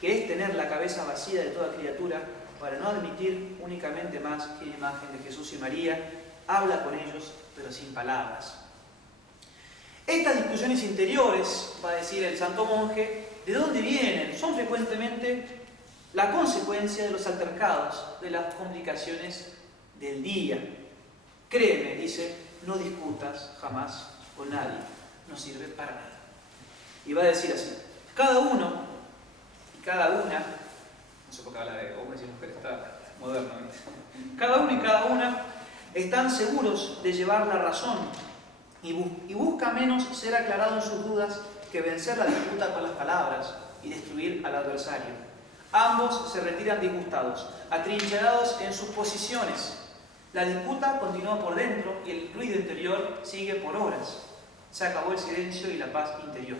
que es tener la cabeza vacía de toda criatura para no admitir únicamente más que la imagen de Jesús y María, habla con ellos, pero sin palabras. Estas discusiones interiores, va a decir el santo monje, ¿de dónde vienen? Son frecuentemente la consecuencia de los altercados, de las complicaciones del día. Créeme, dice, no discutas jamás con nadie, no sirve para nada. Y va a decir así, cada uno y cada una, no sé por qué habla de hombres y mujeres, está moderno, ¿no? Cada uno y cada una están seguros de llevar la razón y busca menos ser aclarado en sus dudas que vencer la disputa con las palabras y destruir al adversario. Ambos se retiran disgustados, atrincherados en sus posiciones. La disputa continúa por dentro y el ruido interior sigue por horas. Se acabó el silencio y la paz interior.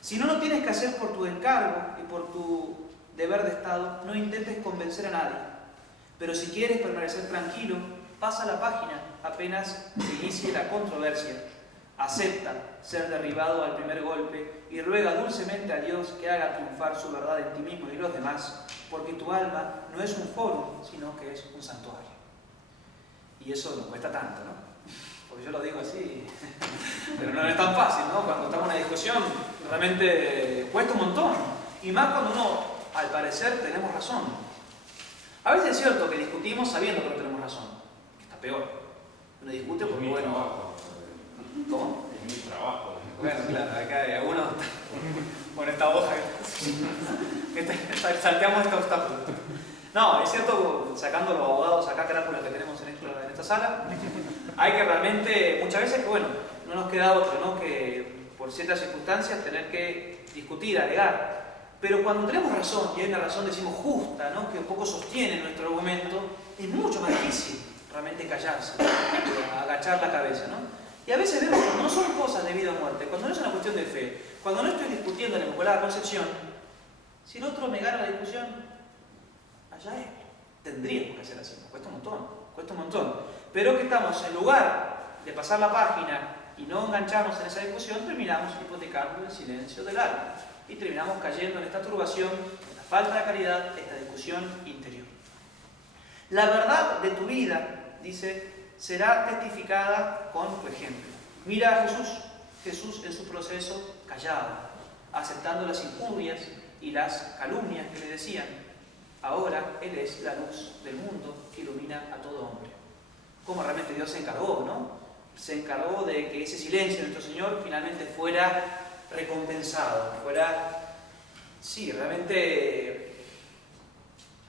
Si no lo tienes que hacer por tu encargo y por tu deber de Estado, no intentes convencer a nadie. Pero si quieres permanecer tranquilo, pasa la página apenas se inicie la controversia. Acepta ser derribado al primer golpe y ruega dulcemente a Dios que haga triunfar su verdad en ti mismo y los demás, porque tu alma no es un foro, sino que es un santuario. Y eso nos cuesta tanto, ¿no? Porque yo lo digo así, pero no es tan fácil, ¿no? Cuando estamos en una discusión, realmente cuesta un montón. Y más cuando uno, al parecer, tenemos razón. A veces es cierto que discutimos sabiendo que no tenemos razón, que está peor. Uno discute porque, bueno... ¿Cómo? Es mi trabajo. Bueno, claro, acá hay algunos con esta hoja que salteamos este obstáculo. No, es cierto, sacando los abogados acá, crápulas que tenemos en esta sala, hay que realmente, muchas veces que, bueno, no nos queda otro, ¿no? Que por ciertas circunstancias tener que discutir, alegar. Pero cuando tenemos razón, y hay una razón, decimos justa, ¿no? Que un poco sostiene nuestro argumento, es mucho más difícil realmente callarse, agachar la cabeza, ¿no? Y a veces vemos que no son cosas de vida o muerte, cuando no es una cuestión de fe, cuando no estoy discutiendo en la Inmaculada Concepción, si el otro me gana la discusión, allá es. Tendríamos que hacer así, nos cuesta un montón. Pero que estamos, en lugar de pasar la página y no engancharnos en esa discusión, terminamos hipotecando el silencio del alma y terminamos cayendo en esta turbación, en la falta de caridad, esta discusión interior. La verdad de tu vida, dice, será testificada con tu ejemplo. Mira a Jesús en su proceso callado, aceptando las injurias y las calumnias que le decían. Ahora Él es la luz del mundo que ilumina a todo hombre. Cómo realmente Dios se encargó, ¿no? Se encargó de que ese silencio de nuestro Señor finalmente fuera recompensado, sí, realmente,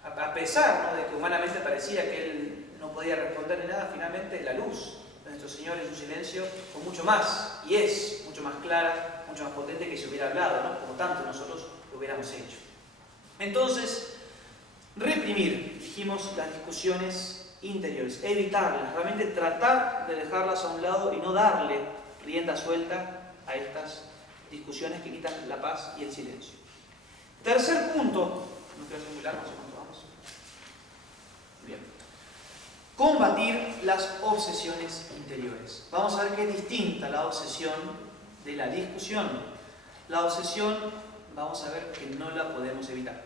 a pesar, ¿no?, de que humanamente parecía que Él no podía responder ni nada, finalmente la luz de nuestro Señor en su silencio fue mucho más, y es mucho más clara, mucho más potente que si hubiera hablado, ¿no? Como tanto nosotros lo hubiéramos hecho. Entonces, reprimir, dijimos, las discusiones interiores, evitarlas, realmente tratar de dejarlas a un lado y no darle rienda suelta a estas discusiones que quitan la paz y el silencio. Tercer punto, no quiero ser muy largo, no sé cuánto vamos. Bien. Combatir las obsesiones interiores. Vamos a ver que es distinta la obsesión de la discusión. La obsesión, vamos a ver que no la podemos evitar.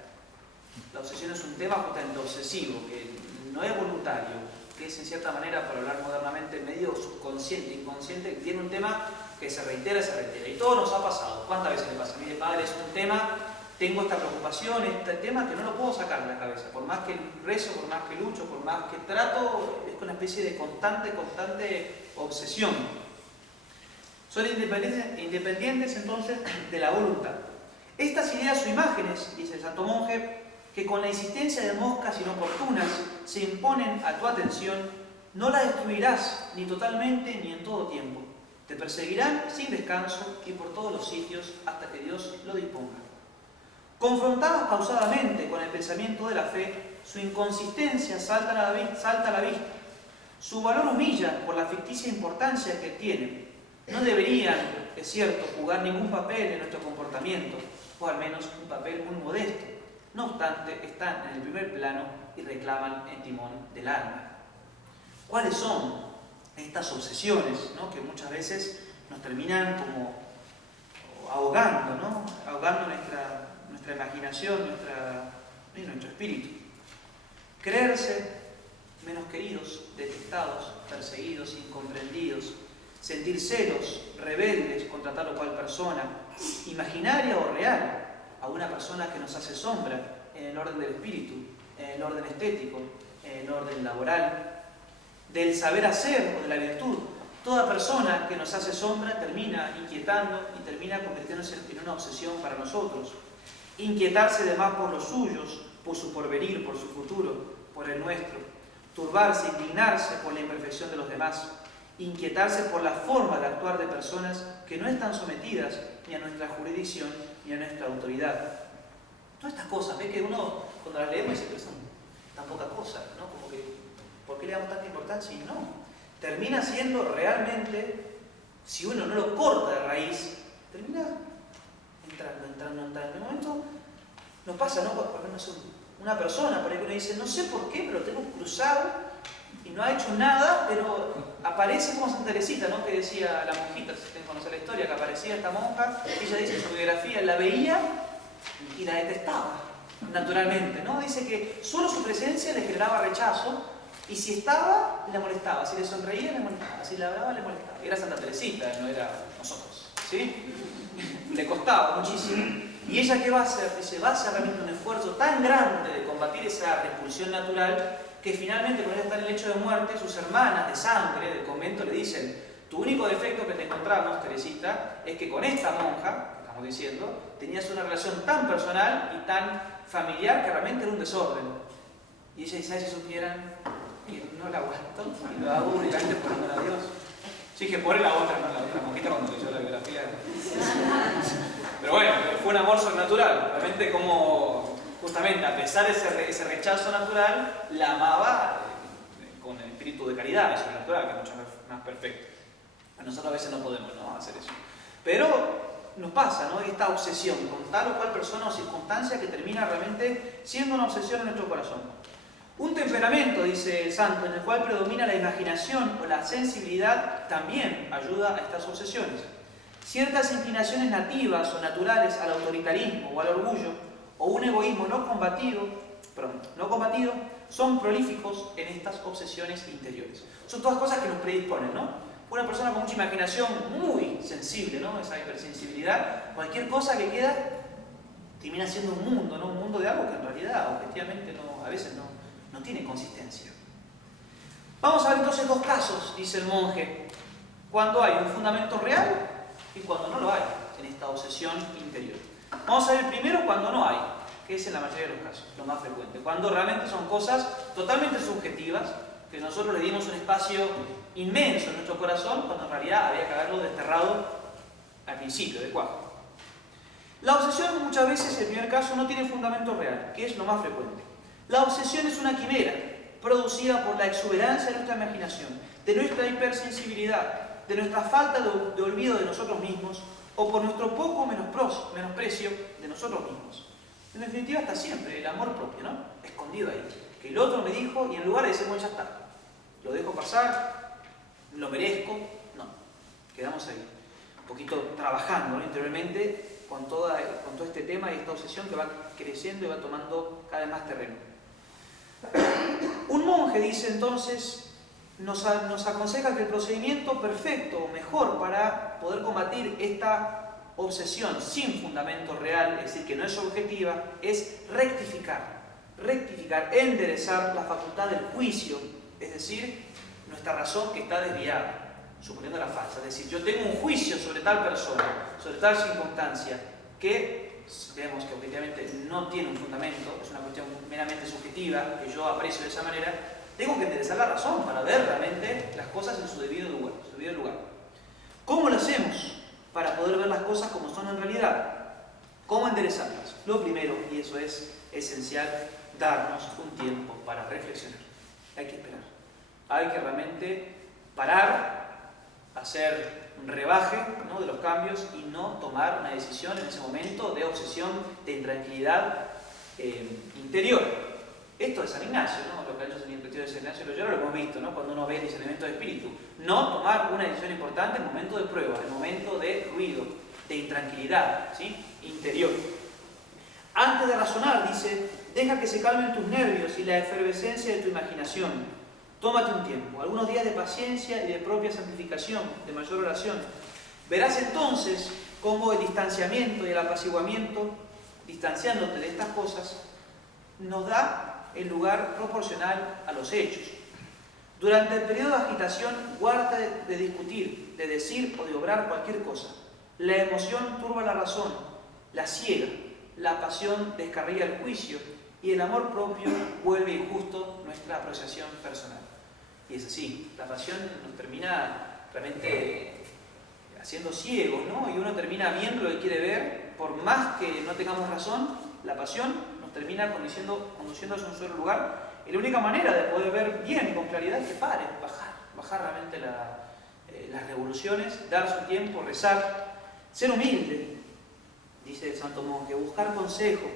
La obsesión es un tema justamente obsesivo, que no es voluntario, que es en cierta manera, para hablar modernamente, medio subconsciente, inconsciente, que tiene un tema que se reitera. Y todo nos ha pasado. ¿Cuántas veces me pasa? Mire, padre, es un tema, tengo esta preocupación, este tema que no lo puedo sacar de la cabeza. Por más que rezo, por más que lucho, por más que trato, es una especie de constante obsesión. Son independientes entonces de la voluntad. Estas ideas o imágenes, dice el santo monje, que con la insistencia de moscas inoportunas se imponen a tu atención, no la destruirás ni totalmente ni en todo tiempo. Te perseguirán sin descanso y por todos los sitios hasta que Dios lo disponga. Confrontadas pausadamente con el pensamiento de la fe, su inconsistencia salta a la vista. Su valor humilla por la ficticia importancia que tiene. No deberían, es cierto, jugar ningún papel en nuestro comportamiento, o al menos un papel muy modesto. No obstante, están en el primer plano y reclaman el timón del alma. ¿Cuáles son estas obsesiones, ¿no?, que muchas veces nos terminan como ahogando, ¿no?, ahogando nuestra imaginación, nuestro espíritu? Creerse menos queridos, detestados, perseguidos, incomprendidos, sentir celos, rebeldes contra tal o cual persona, imaginaria o real, a una persona que nos hace sombra en el orden del espíritu, en el orden estético, en el orden laboral, del saber hacer o de la virtud. Toda persona que nos hace sombra termina inquietando y termina convirtiéndose en una obsesión para nosotros. Inquietarse además por los suyos, por su porvenir, por su futuro, por el nuestro. Turbarse, indignarse por la imperfección de los demás. Inquietarse por la forma de actuar de personas que no están sometidas ni a nuestra jurisdicción ni a nuestra autoridad. Todas estas cosas, ve que uno cuando las leemos dice, pero son tan poca cosa, ¿no? Como que, ¿por qué le damos tanta importancia? Y no, termina siendo realmente, si uno no lo corta de raíz, termina entrando. En un momento nos pasa, ¿no? Por ejemplo, una persona por ahí que uno dice, no sé por qué, pero lo tengo cruzado y no ha hecho nada, pero aparece como Santa Teresita, ¿no?, que decía la monjita, si ustedes conocen la historia, que aparecía esta monja, ella dice en su biografía, la veía y la detestaba, naturalmente, ¿no? Dice que solo su presencia le generaba rechazo, y si estaba, le molestaba, si le sonreía, le molestaba, si le hablaba, le molestaba. Era Santa Teresita, no era nosotros, ¿sí? Le costaba muchísimo. ¿Y ella qué va a hacer? Dice, va a hacer realmente un esfuerzo tan grande de combatir esa repulsión natural, que finalmente cuando ella está en el lecho de muerte, sus hermanas de sangre del convento le dicen, tu único defecto que te encontramos, Teresita, es que con esta monja, estamos diciendo, tenías una relación tan personal y tan familiar que realmente era un desorden. Y ella dice, si supieran que no la aguanto y lo hago únicamente por amor a Dios. Sí, que por la otra, ¿no? La otra monjita cuando leyó la biografía. Pero bueno, fue un amor sobrenatural, realmente como... Justamente, a pesar de ese rechazo natural, la amaba con el espíritu de caridad, eso es natural, que es mucho más perfecto. Nosotros a veces no podemos, ¿no?, hacer eso. Pero nos pasa, ¿no?, esta obsesión con tal o cual persona o circunstancia que termina realmente siendo una obsesión en nuestro corazón. Un temperamento, dice el santo, en el cual predomina la imaginación o la sensibilidad, también ayuda a estas obsesiones. Ciertas inclinaciones nativas o naturales al autoritarismo o al orgullo, o un egoísmo no combatido, son prolíficos en estas obsesiones interiores. Son todas cosas que nos predisponen, ¿no? Una persona con mucha imaginación, muy sensible, ¿no?, esa hipersensibilidad, cualquier cosa que queda termina siendo un mundo, ¿no?, un mundo de algo que en realidad, objetivamente, a veces no tiene consistencia. Vamos a ver entonces dos casos, dice el monje, cuando hay un fundamento real y cuando no lo hay en esta obsesión interior. Vamos a ver primero cuando no hay, que es en la mayoría de los casos, lo más frecuente. Cuando realmente son cosas totalmente subjetivas, que nosotros le dimos un espacio inmenso en nuestro corazón, cuando en realidad había que haberlo desterrado al principio, de cuajo. La obsesión muchas veces, en el primer caso, no tiene fundamento real, que es lo más frecuente. La obsesión es una quimera, producida por la exuberancia de nuestra imaginación, de nuestra hipersensibilidad, de nuestra falta de olvido de nosotros mismos, o por nuestro poco menosprecio de nosotros mismos. En definitiva está siempre el amor propio, ¿no? Escondido ahí. Que el otro me dijo y en lugar de decir, bueno, ya está, lo dejo pasar, lo merezco, no. Quedamos ahí, un poquito trabajando, ¿no? Interiormente con todo este tema y esta obsesión que va creciendo y va tomando cada vez más terreno. Un monje, dice entonces, nos aconseja que el procedimiento perfecto o mejor para poder combatir esta obsesión sin fundamento real, es decir, que no es objetiva, es rectificar, enderezar la facultad del juicio, es decir, nuestra razón que está desviada, suponiendo la falsa. Es decir, yo tengo un juicio sobre tal persona, sobre tal circunstancia, que vemos que objetivamente no tiene un fundamento, es una cuestión meramente subjetiva, que yo aprecio de esa manera. Tengo que enderezar la razón para ver realmente las cosas en su debido lugar. ¿Cómo lo hacemos para poder ver las cosas como son en realidad? ¿Cómo enderezarlas? Lo primero, y eso es esencial, darnos un tiempo para reflexionar. Hay que esperar. Hay que realmente parar, hacer un rebaje, ¿no?, de los cambios y no tomar una decisión en ese momento de obsesión, de intranquilidad interior. Esto es San Ignacio, ¿no? Lo que ha hecho en el Retiro de San Ignacio de Loyola lo hemos visto, ¿no? Cuando uno ve el discernimiento de espíritu. No tomar una decisión importante en el momento de prueba, en el momento de ruido, de intranquilidad, ¿sí?, interior. Antes de razonar, dice, deja que se calmen tus nervios y la efervescencia de tu imaginación. Tómate un tiempo, algunos días de paciencia y de propia santificación, de mayor oración. Verás entonces cómo el distanciamiento y el apaciguamiento, distanciándote de estas cosas, nos da el lugar proporcional a los hechos. Durante el periodo de agitación, guarda de discutir, de decir o de obrar cualquier cosa. La emoción turba la razón, la ciega, la pasión descarría el juicio y el amor propio vuelve injusto nuestra apreciación personal. Y es así, la pasión nos termina realmente haciendo ciegos, ¿no? Y uno termina viendo lo que quiere ver, por más que no tengamos razón, la pasión nos termina conduciendo hacia un solo lugar. Y la única manera de poder ver bien y con claridad es que bajar realmente las revoluciones, dar su tiempo, rezar, ser humilde, dice el santo monje, buscar consejo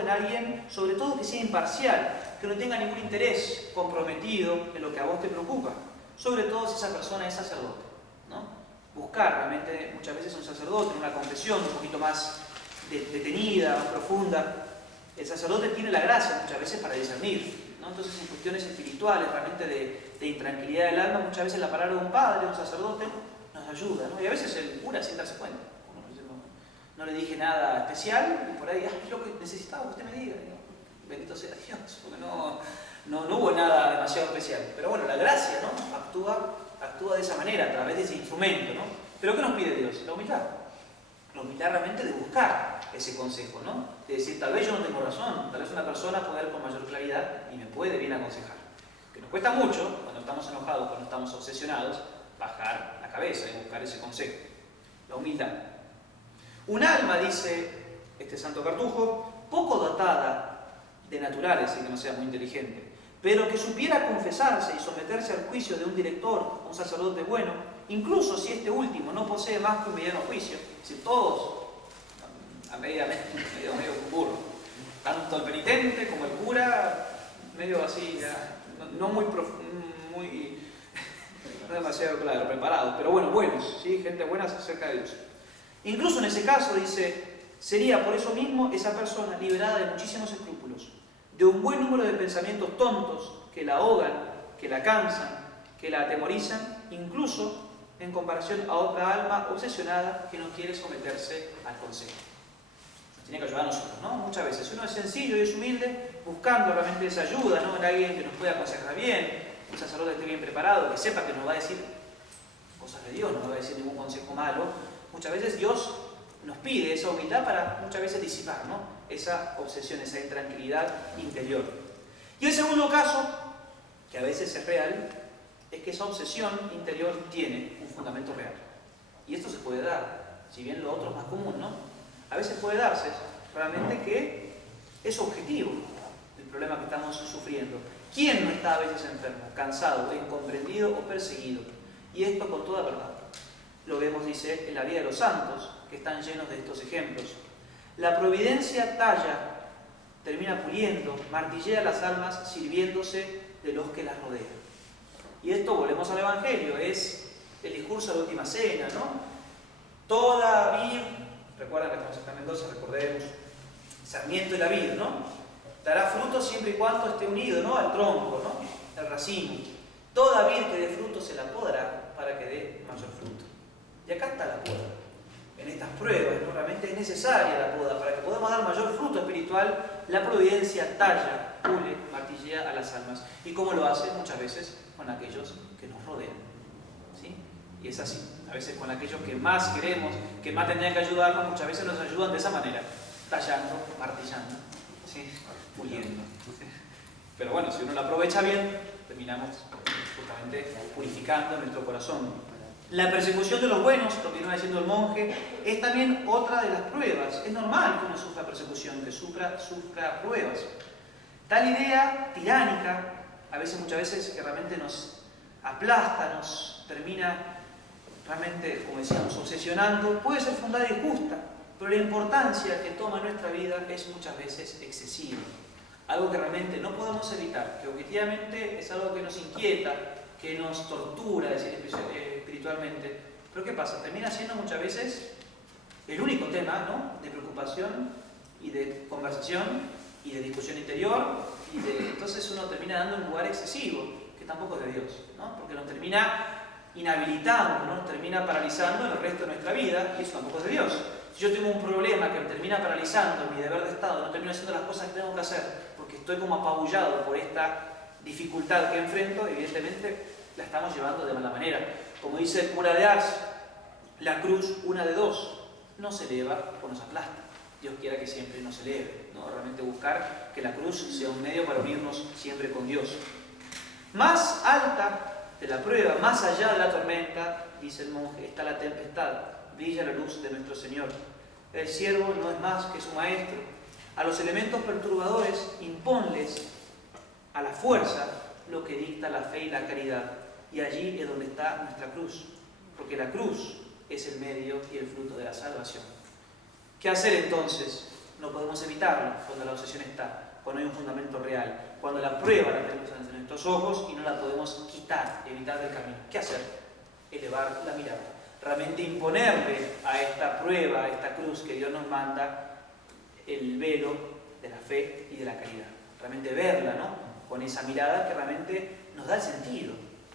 en alguien, sobre todo que sea imparcial, que no tenga ningún interés comprometido en lo que a vos te preocupa, sobre todo si esa persona es sacerdote, ¿no? Buscar realmente muchas veces un sacerdote, una confesión un poquito más detenida, más profunda. El sacerdote tiene la gracia muchas veces para discernir, ¿no? Entonces en cuestiones espirituales, realmente de intranquilidad del alma, muchas veces la palabra de un padre, de un sacerdote, nos ayuda, ¿no? Y a veces el cura sin darse cuenta. No le dije nada especial y por ahí, es lo que necesitaba que usted me diga. Bendito sea Dios, porque no hubo nada demasiado especial. Pero bueno, la gracia, ¿no?, actúa de esa manera, a través de ese instrumento, ¿no? Pero ¿qué nos pide Dios? La humildad. La humildad realmente de buscar ese consejo, ¿no? De decir, tal vez yo no tengo razón, tal vez una persona puede ver con mayor claridad y me puede bien aconsejar. Que nos cuesta mucho, cuando estamos enojados, cuando estamos obsesionados, bajar la cabeza y buscar ese consejo. La humildad. Un alma, dice este santo cartujo, poco dotada de naturales y que no sea muy inteligente, pero que supiera confesarse y someterse al juicio de un director, un sacerdote bueno, incluso si este último no posee más que un mediano juicio, si todos a medio burro, tanto el penitente como el cura, medio así, ya, no demasiado claro, preparados, pero bueno, buenos, ¿sí? Gente buena acerca de Dios. Incluso en ese caso, dice, sería por eso mismo esa persona liberada de muchísimos escrúpulos, de un buen número de pensamientos tontos que la ahogan, que la cansan, que la atemorizan, incluso en comparación a otra alma obsesionada que no quiere someterse al consejo. Nos tiene que ayudar a nosotros, ¿no? Muchas veces uno es sencillo y es humilde, buscando realmente esa ayuda, ¿no?, en alguien que nos pueda aconsejar bien, un sacerdote que esté bien preparado, que sepa que nos va a decir cosas de Dios, no nos va a decir ningún consejo malo. Muchas veces Dios nos pide esa humildad para muchas veces disipar, ¿no?, esa obsesión, esa intranquilidad interior. Y el segundo caso, que a veces es real, es que esa obsesión interior tiene un fundamento real. Y esto se puede dar, si bien lo otro es más común, ¿no? A veces puede darse realmente que es objetivo el problema que estamos sufriendo. ¿Quién no está a veces enfermo, cansado, incomprendido o perseguido? Y esto con toda verdad. Lo vemos, dice, en la vida de los santos, que están llenos de estos ejemplos. La providencia talla, termina puliendo, martillea las almas sirviéndose de los que las rodean. Y esto, volvemos al Evangelio, es el discurso de la última cena, ¿no? Toda vid, recuerdan que estamos acá en Mendoza, recordemos, sarmiento y la vid, ¿no? Dará fruto siempre y cuando esté unido, ¿no? Al tronco, ¿no? El racimo. Toda vid que dé fruto se la podará para que dé mayor fruto. Y acá está la poda. En estas pruebas, ¿no? Realmente es necesaria la poda. Para que podamos dar mayor fruto espiritual, la providencia talla, pule, martillea a las almas. ¿Y cómo lo hace? Muchas veces con aquellos que nos rodean. ¿Sí? Y es así. A veces con aquellos que más queremos, que más tendrían que ayudarnos, muchas veces nos ayudan de esa manera. Tallando, martillando, ¿sí? Puliendo. ¿Sí? Pero bueno, si uno lo aprovecha bien, terminamos justamente purificando nuestro corazón. La persecución de los buenos, continúa diciendo el monje, es también otra de las pruebas. Es normal que uno sufra persecución, que sufra pruebas. Tal idea tiránica, muchas veces, que realmente nos aplasta, nos termina realmente, como decíamos, obsesionando, puede ser fundada y justa, pero la importancia que toma en nuestra vida es muchas veces excesiva. Algo que realmente no podemos evitar, que objetivamente es algo que nos inquieta, que nos tortura, espiritualmente. Pero ¿qué pasa? Termina siendo muchas veces el único tema, ¿no? De preocupación y de conversación y de discusión interior, entonces uno termina dando un lugar excesivo, que tampoco es de Dios, ¿no? Porque nos termina inhabilitando, ¿no? Nos termina paralizando en el resto de nuestra vida, y eso tampoco es de Dios. Si yo tengo un problema que me termina paralizando mi deber de Estado, no termino haciendo las cosas que tengo que hacer, porque estoy como apabullado por esta dificultad que enfrento, evidentemente la estamos llevando de mala manera. Como dice el cura de Ars, la cruz, una de dos, no se eleva o nos aplasta. Dios quiera que siempre nos eleve, ¿no? Realmente buscar que la cruz sea un medio para unirnos siempre con Dios. Más alta de la prueba, más allá de la tormenta, dice el monje, está la tempestad, brilla la luz de nuestro Señor. El siervo no es más que su maestro. A los elementos perturbadores imponles a la fuerza lo que dicta la fe y la caridad. Y allí es donde está nuestra cruz, porque la cruz es el medio y el fruto de la salvación. ¿Qué hacer entonces? No podemos evitarlo cuando la obsesión está, cuando hay un fundamento real, cuando la prueba la tenemos ante nuestros ojos y no la podemos quitar, evitar del camino. ¿Qué hacer? Elevar la mirada. Realmente imponerle a esta prueba, a esta cruz que Dios nos manda, el velo de la fe y de la caridad. Realmente verla, ¿no? Con esa mirada que realmente nos da el sentido.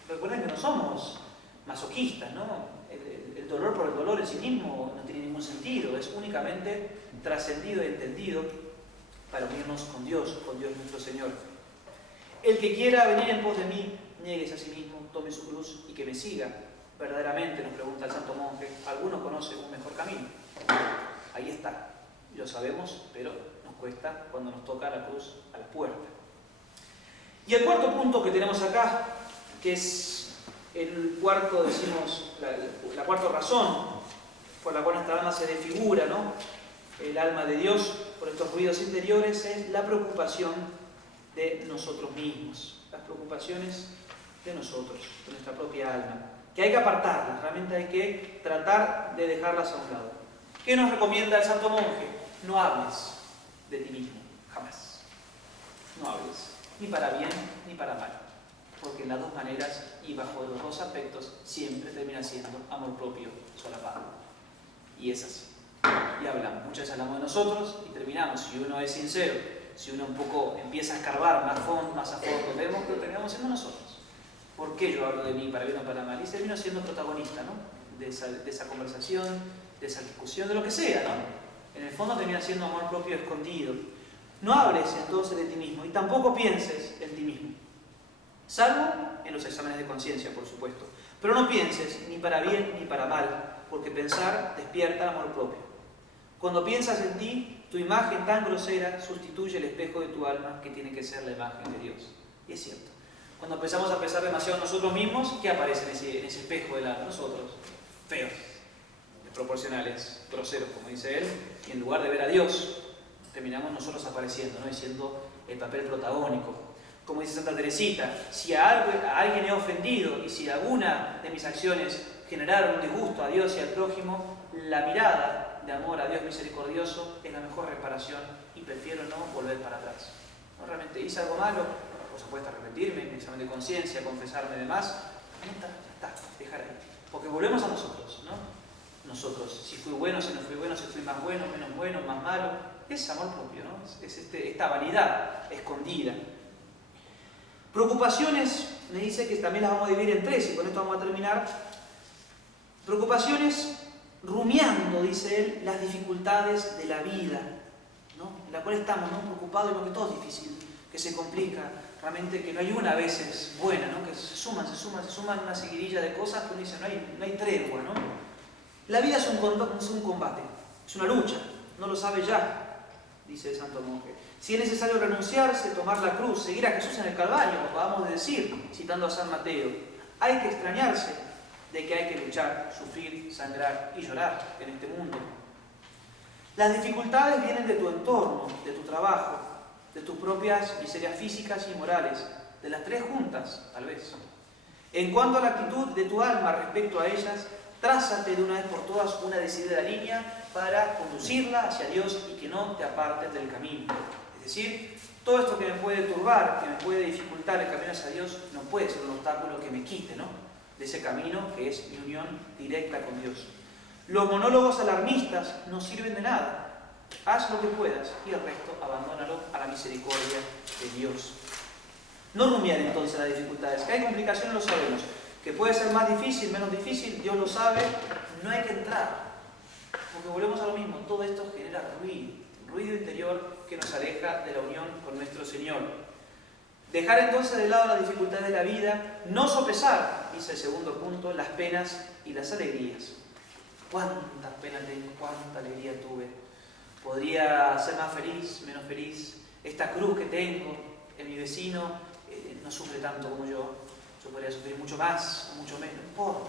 Recuerden que no somos masoquistas, ¿no? El dolor por el dolor en sí mismo no tiene ningún sentido, es únicamente trascendido y entendido para unirnos con Dios nuestro Señor. El que quiera venir en pos de mí, nieguese a sí mismo, tome su cruz y que me siga. Verdaderamente, nos pregunta el santo monje, ¿alguno conoce un mejor camino? Ahí está, lo sabemos, pero nos cuesta cuando nos toca la cruz a la puerta. Y el cuarto punto que tenemos acá, que es el cuarto, decimos, la cuarta razón por la cual nuestra alma se desfigura, ¿no? El alma de Dios por estos ruidos interiores, es la preocupación de nosotros mismos, las preocupaciones de nosotros, de nuestra propia alma, que hay que apartarlas, realmente hay que tratar de dejarlas a un lado. ¿Qué nos recomienda el santo monje? No hables de ti mismo, jamás. No hables, ni para bien ni para mal, porque en las dos maneras y bajo los dos aspectos siempre termina siendo amor propio solapado. Y es así. Y hablamos, muchas veces hablamos de nosotros y terminamos. Si uno es sincero, si uno un poco empieza a escarbar más a fondo, vemos que lo terminamos siendo nosotros. ¿Por qué yo hablo de mí para bien o para mal? Y termino siendo protagonista, ¿no? de esa conversación, de esa discusión, de lo que sea, ¿no? En el fondo termina siendo amor propio escondido. No hables entonces de ti mismo y tampoco pienses en ti mismo. Salvo en los exámenes de conciencia, por supuesto. Pero no pienses ni para bien ni para mal, porque pensar despierta amor propio. Cuando piensas en ti, tu imagen tan grosera sustituye el espejo de tu alma, que tiene que ser la imagen de Dios. Y es cierto. Cuando empezamos a pensar demasiado en nosotros mismos, ¿qué aparece en ese espejo de nosotros? Feos, desproporcionales, groseros, como dice él, y en lugar de ver a Dios, terminamos nosotros apareciendo, ¿no? Y siendo el papel protagónico. Como dice Santa Teresita, si a alguien he ofendido y si alguna de mis acciones generaron un disgusto a Dios y al prójimo, la mirada de amor a Dios misericordioso es la mejor reparación y prefiero no volver para atrás. ¿No? Realmente hice algo malo, por supuesto arrepentirme, mi examen de conciencia, confesarme y demás, ya está, dejar ahí. Porque volvemos a nosotros, ¿no? Nosotros, si fui bueno, si no fui bueno, si fui más bueno, menos bueno, más malo, es amor propio, ¿no? Es esta vanidad escondida. Preocupaciones, me dice que también las vamos a dividir en tres y con esto vamos a terminar. Preocupaciones rumiando, dice él, las dificultades de la vida, ¿no? En la cual estamos, ¿no? Preocupados de lo que todo es difícil, que se complica, realmente que no hay una a veces buena, ¿no? Que se suman una seguidilla de cosas que uno dice, no hay tregua, ¿no? La vida es un combate, es una lucha, no lo sabe ya, dice el santo monje. Si es necesario renunciarse, tomar la cruz, seguir a Jesús en el Calvario, lo podamos decir, citando a San Mateo, hay que extrañarse de que hay que luchar, sufrir, sangrar y llorar en este mundo. Las dificultades vienen de tu entorno, de tu trabajo, de tus propias miserias físicas y morales, de las tres juntas, tal vez. En cuanto a la actitud de tu alma respecto a ellas, trázate de una vez por todas una decidida línea para conducirla hacia Dios y que no te apartes del camino. Es decir, todo esto que me puede turbar, que me puede dificultar el camino hacia Dios, no puede ser un obstáculo que me quite, ¿no?, de ese camino que es mi unión directa con Dios. Los monólogos alarmistas no sirven de nada. Haz lo que puedas y el resto abandónalo a la misericordia de Dios. No rumiar entonces las dificultades. Que hay complicaciones lo sabemos. Que puede ser más difícil, menos difícil, Dios lo sabe. No hay que entrar. Porque volvemos a lo mismo. Todo esto genera ruido interior que nos aleja de la unión con nuestro Señor. Dejar entonces de lado las dificultades de la vida, no sopesar, dice el segundo punto, las penas y las alegrías. ¿Cuántas penas tengo? ¿Cuánta alegría tuve? Podría ser más feliz, menos feliz. Esta cruz que tengo en mi vecino no sufre tanto como yo. Yo podría sufrir mucho más o mucho menos. No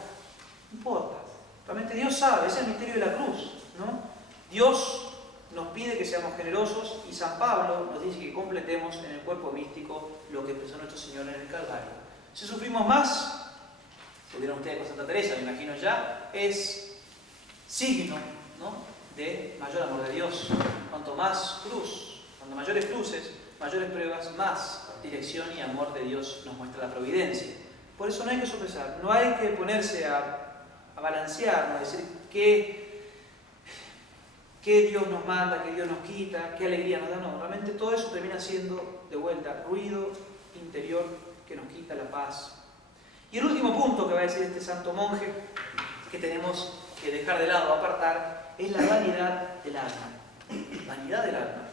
importa. Realmente Dios sabe, es el misterio de la cruz, ¿no? Dios nos pide que seamos generosos y San Pablo nos dice que completemos en el cuerpo místico lo que expresó nuestro Señor en el Calvario. Si sufrimos más, lo vieron ustedes con Santa Teresa, me imagino ya, es signo, ¿no?, de mayor amor de Dios. Cuanto más cruz, cuanto mayores cruces, mayores pruebas, más dirección y amor de Dios nos muestra la providencia. Por eso no hay que sopesar, no hay que ponerse a balancear, no decir qué Dios nos manda, qué Dios nos quita, qué alegría nos da. No, realmente todo eso termina siendo, de vuelta, ruido interior que nos quita la paz. Y el último punto que va a decir este santo monje, que tenemos que dejar de lado, apartar, es la vanidad del alma. Vanidad del alma.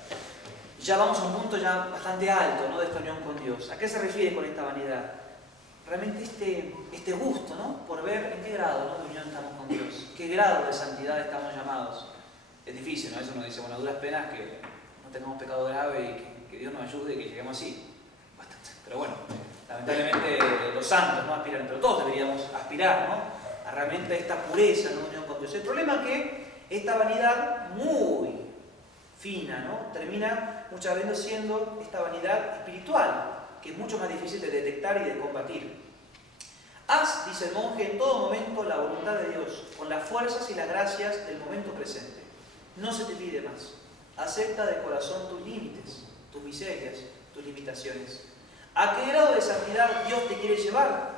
Ya vamos a un punto ya bastante alto, ¿no?, de esta unión con Dios. ¿A qué se refiere con esta vanidad? Realmente este gusto, ¿no?, por ver en qué grado, ¿no?, de unión estamos con Dios, qué grado de santidad estamos llamados. Es difícil, ¿no? Eso nos dice, bueno, a duras penas que no tengamos pecado grave y que Dios nos ayude y que lleguemos así. Bastante. Pero bueno, lamentablemente los santos no aspiran, pero todos deberíamos aspirar, ¿no?, a realmente esta pureza, ¿no?, de unión con Dios. El problema es que esta vanidad muy fina, ¿no?, termina muchas veces siendo esta vanidad espiritual, que es mucho más difícil de detectar y de combatir. Haz, dice el monje, en todo momento la voluntad de Dios, con las fuerzas y las gracias del momento presente. No se te pide más. Acepta de corazón tus límites, tus miserias, tus limitaciones. ¿A qué grado de santidad Dios te quiere llevar?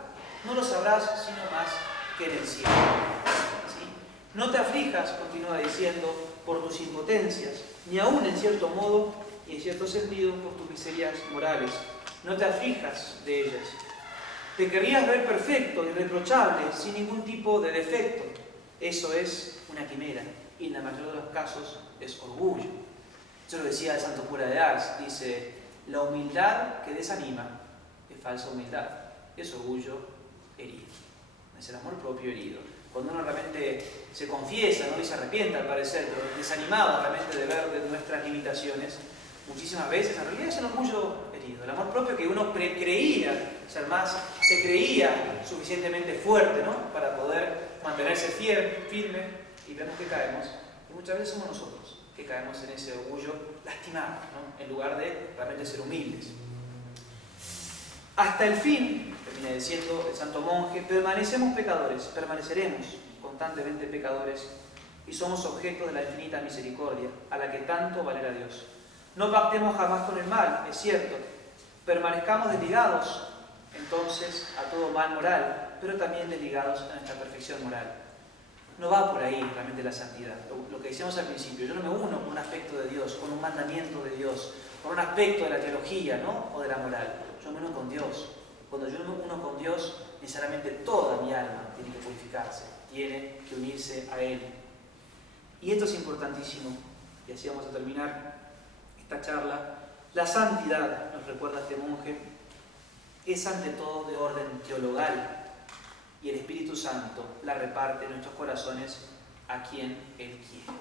No lo sabrás sino más que en el cielo. ¿Sí? No te aflijas, continúa diciendo, por tus impotencias, ni aún en cierto modo y en cierto sentido por tus miserias morales. No te aflijas de ellas. Te querrías ver perfecto, irreprochable, sin ningún tipo de defecto. Eso es una quimera. Y en la mayoría de los casos es orgullo. Yo lo decía el santo cura de Ars, dice, la humildad que desanima es falsa humildad, es orgullo herido, es el amor propio herido. Cuando uno realmente se confiesa, ¿no?, y se arrepiente al parecer, pero desanimado realmente de ver de nuestras limitaciones, muchísimas veces en realidad es el orgullo herido, el amor propio que uno creía ser más, se creía suficientemente fuerte, ¿no?, para poder mantenerse firme. Y vemos que caemos, y muchas veces somos nosotros que caemos en ese orgullo lastimado, ¿no?, en lugar de realmente ser humildes. Hasta el fin, termina diciendo el santo monje, permanecemos pecadores, permaneceremos constantemente pecadores, y somos objeto de la infinita misericordia, a la que tanto valerá Dios. No pactemos jamás con el mal, es cierto, permanezcamos desligados entonces a todo mal moral, pero también desligados a nuestra perfección moral. No va por ahí realmente la santidad. Lo que decíamos al principio, yo no me uno con un aspecto de Dios, con un mandamiento de Dios, con un aspecto de la teología, ¿no? O de la moral. Yo me uno con Dios. Cuando yo me uno con Dios, necesariamente toda mi alma tiene que purificarse, tiene que unirse a Él. Y esto es importantísimo, y así vamos a terminar esta charla. La santidad, nos recuerda este monje, es ante todo de orden teologal, y el Espíritu Santo la reparte en nuestros corazones a quien Él quiere.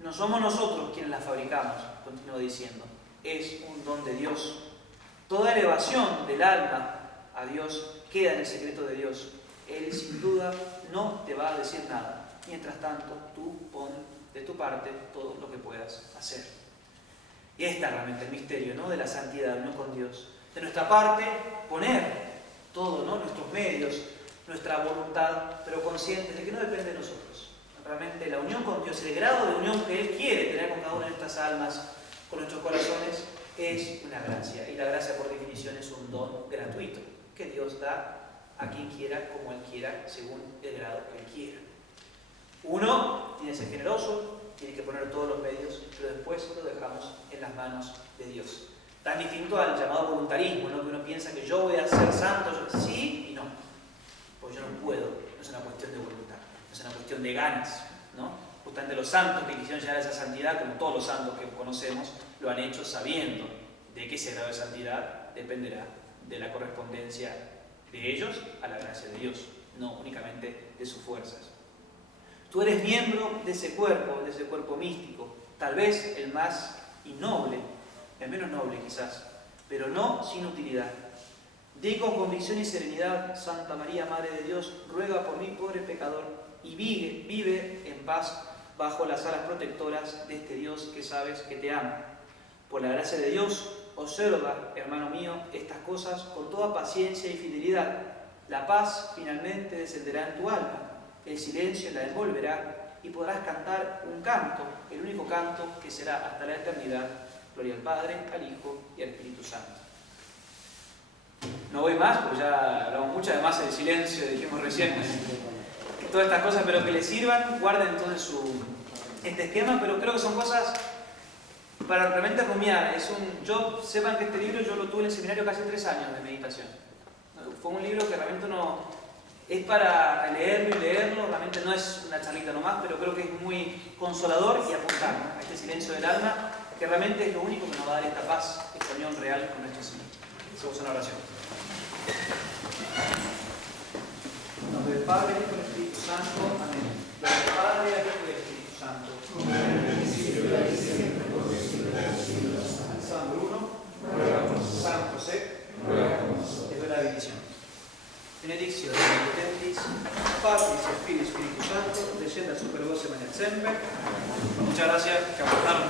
No somos nosotros quienes la fabricamos, continúo diciendo, es un don de Dios. Toda elevación del alma a Dios queda en el secreto de Dios. Él sin duda no te va a decir nada. Mientras tanto, tú pon de tu parte todo lo que puedas hacer. Y este es realmente el misterio, ¿no?, de la santidad, no con Dios. De nuestra parte, poner todo, ¿no?, nuestros medios, nuestra voluntad, pero conscientes de que no depende de nosotros. Realmente la unión con Dios, el grado de unión que Él quiere tener con cada una de nuestras almas, con nuestros corazones, es una gracia. Y la gracia, por definición, es un don gratuito que Dios da a quien quiera, como Él quiera, según el grado que Él quiera. Uno tiene que ser generoso, tiene que poner todos los medios, pero después lo dejamos en las manos de Dios. Tan distinto al llamado voluntarismo, ¿no?, que uno piensa que yo voy a ser santo, sí y no. Pues yo no puedo, no es una cuestión de voluntad, no es una cuestión de ganas, ¿no? Justamente los santos que quisieron llegar a esa santidad, como todos los santos que conocemos, lo han hecho sabiendo de que ese grado de santidad dependerá de la correspondencia de ellos a la gracia de Dios, no únicamente de sus fuerzas. Tú eres miembro de ese cuerpo místico, tal vez el más innoble, el menos noble quizás, pero no sin utilidad. Di con convicción y serenidad: Santa María, Madre de Dios, ruega por mí, pobre pecador, y vive en paz bajo las alas protectoras de este Dios que sabes que te ama. Por la gracia de Dios, observa, hermano mío, estas cosas con toda paciencia y fidelidad. La paz finalmente descenderá en tu alma, el silencio la envolverá y podrás cantar un canto, el único canto que será hasta la eternidad. Gloria al Padre, al Hijo y al Espíritu Santo. No voy más, porque ya hablamos mucho, además el silencio, dijimos recién, todas estas cosas, pero que les sirvan. Guarden entonces este esquema, pero creo que son cosas para realmente rumiar. Sepan que este libro yo lo tuve en el seminario casi 3 años de meditación. Fue un libro que realmente es para leerlo y leerlo, realmente no es una charlita nomás, pero creo que es muy consolador y apuntar a este silencio del alma, que realmente es lo único que nos va a dar esta paz, esta unión real con nuestro Señor. Hacemos una oración. En nombre del Padre, y del Espíritu Santo. Amén. Gloria al Padre, al Hijo y al Espíritu Santo. San Bruno, San José, te doy la bendición. Benedictio Omnipotentis, Patris et Filii Spiritus Sancto, descienda super vos et manet semper. Muchas gracias, que aportaron.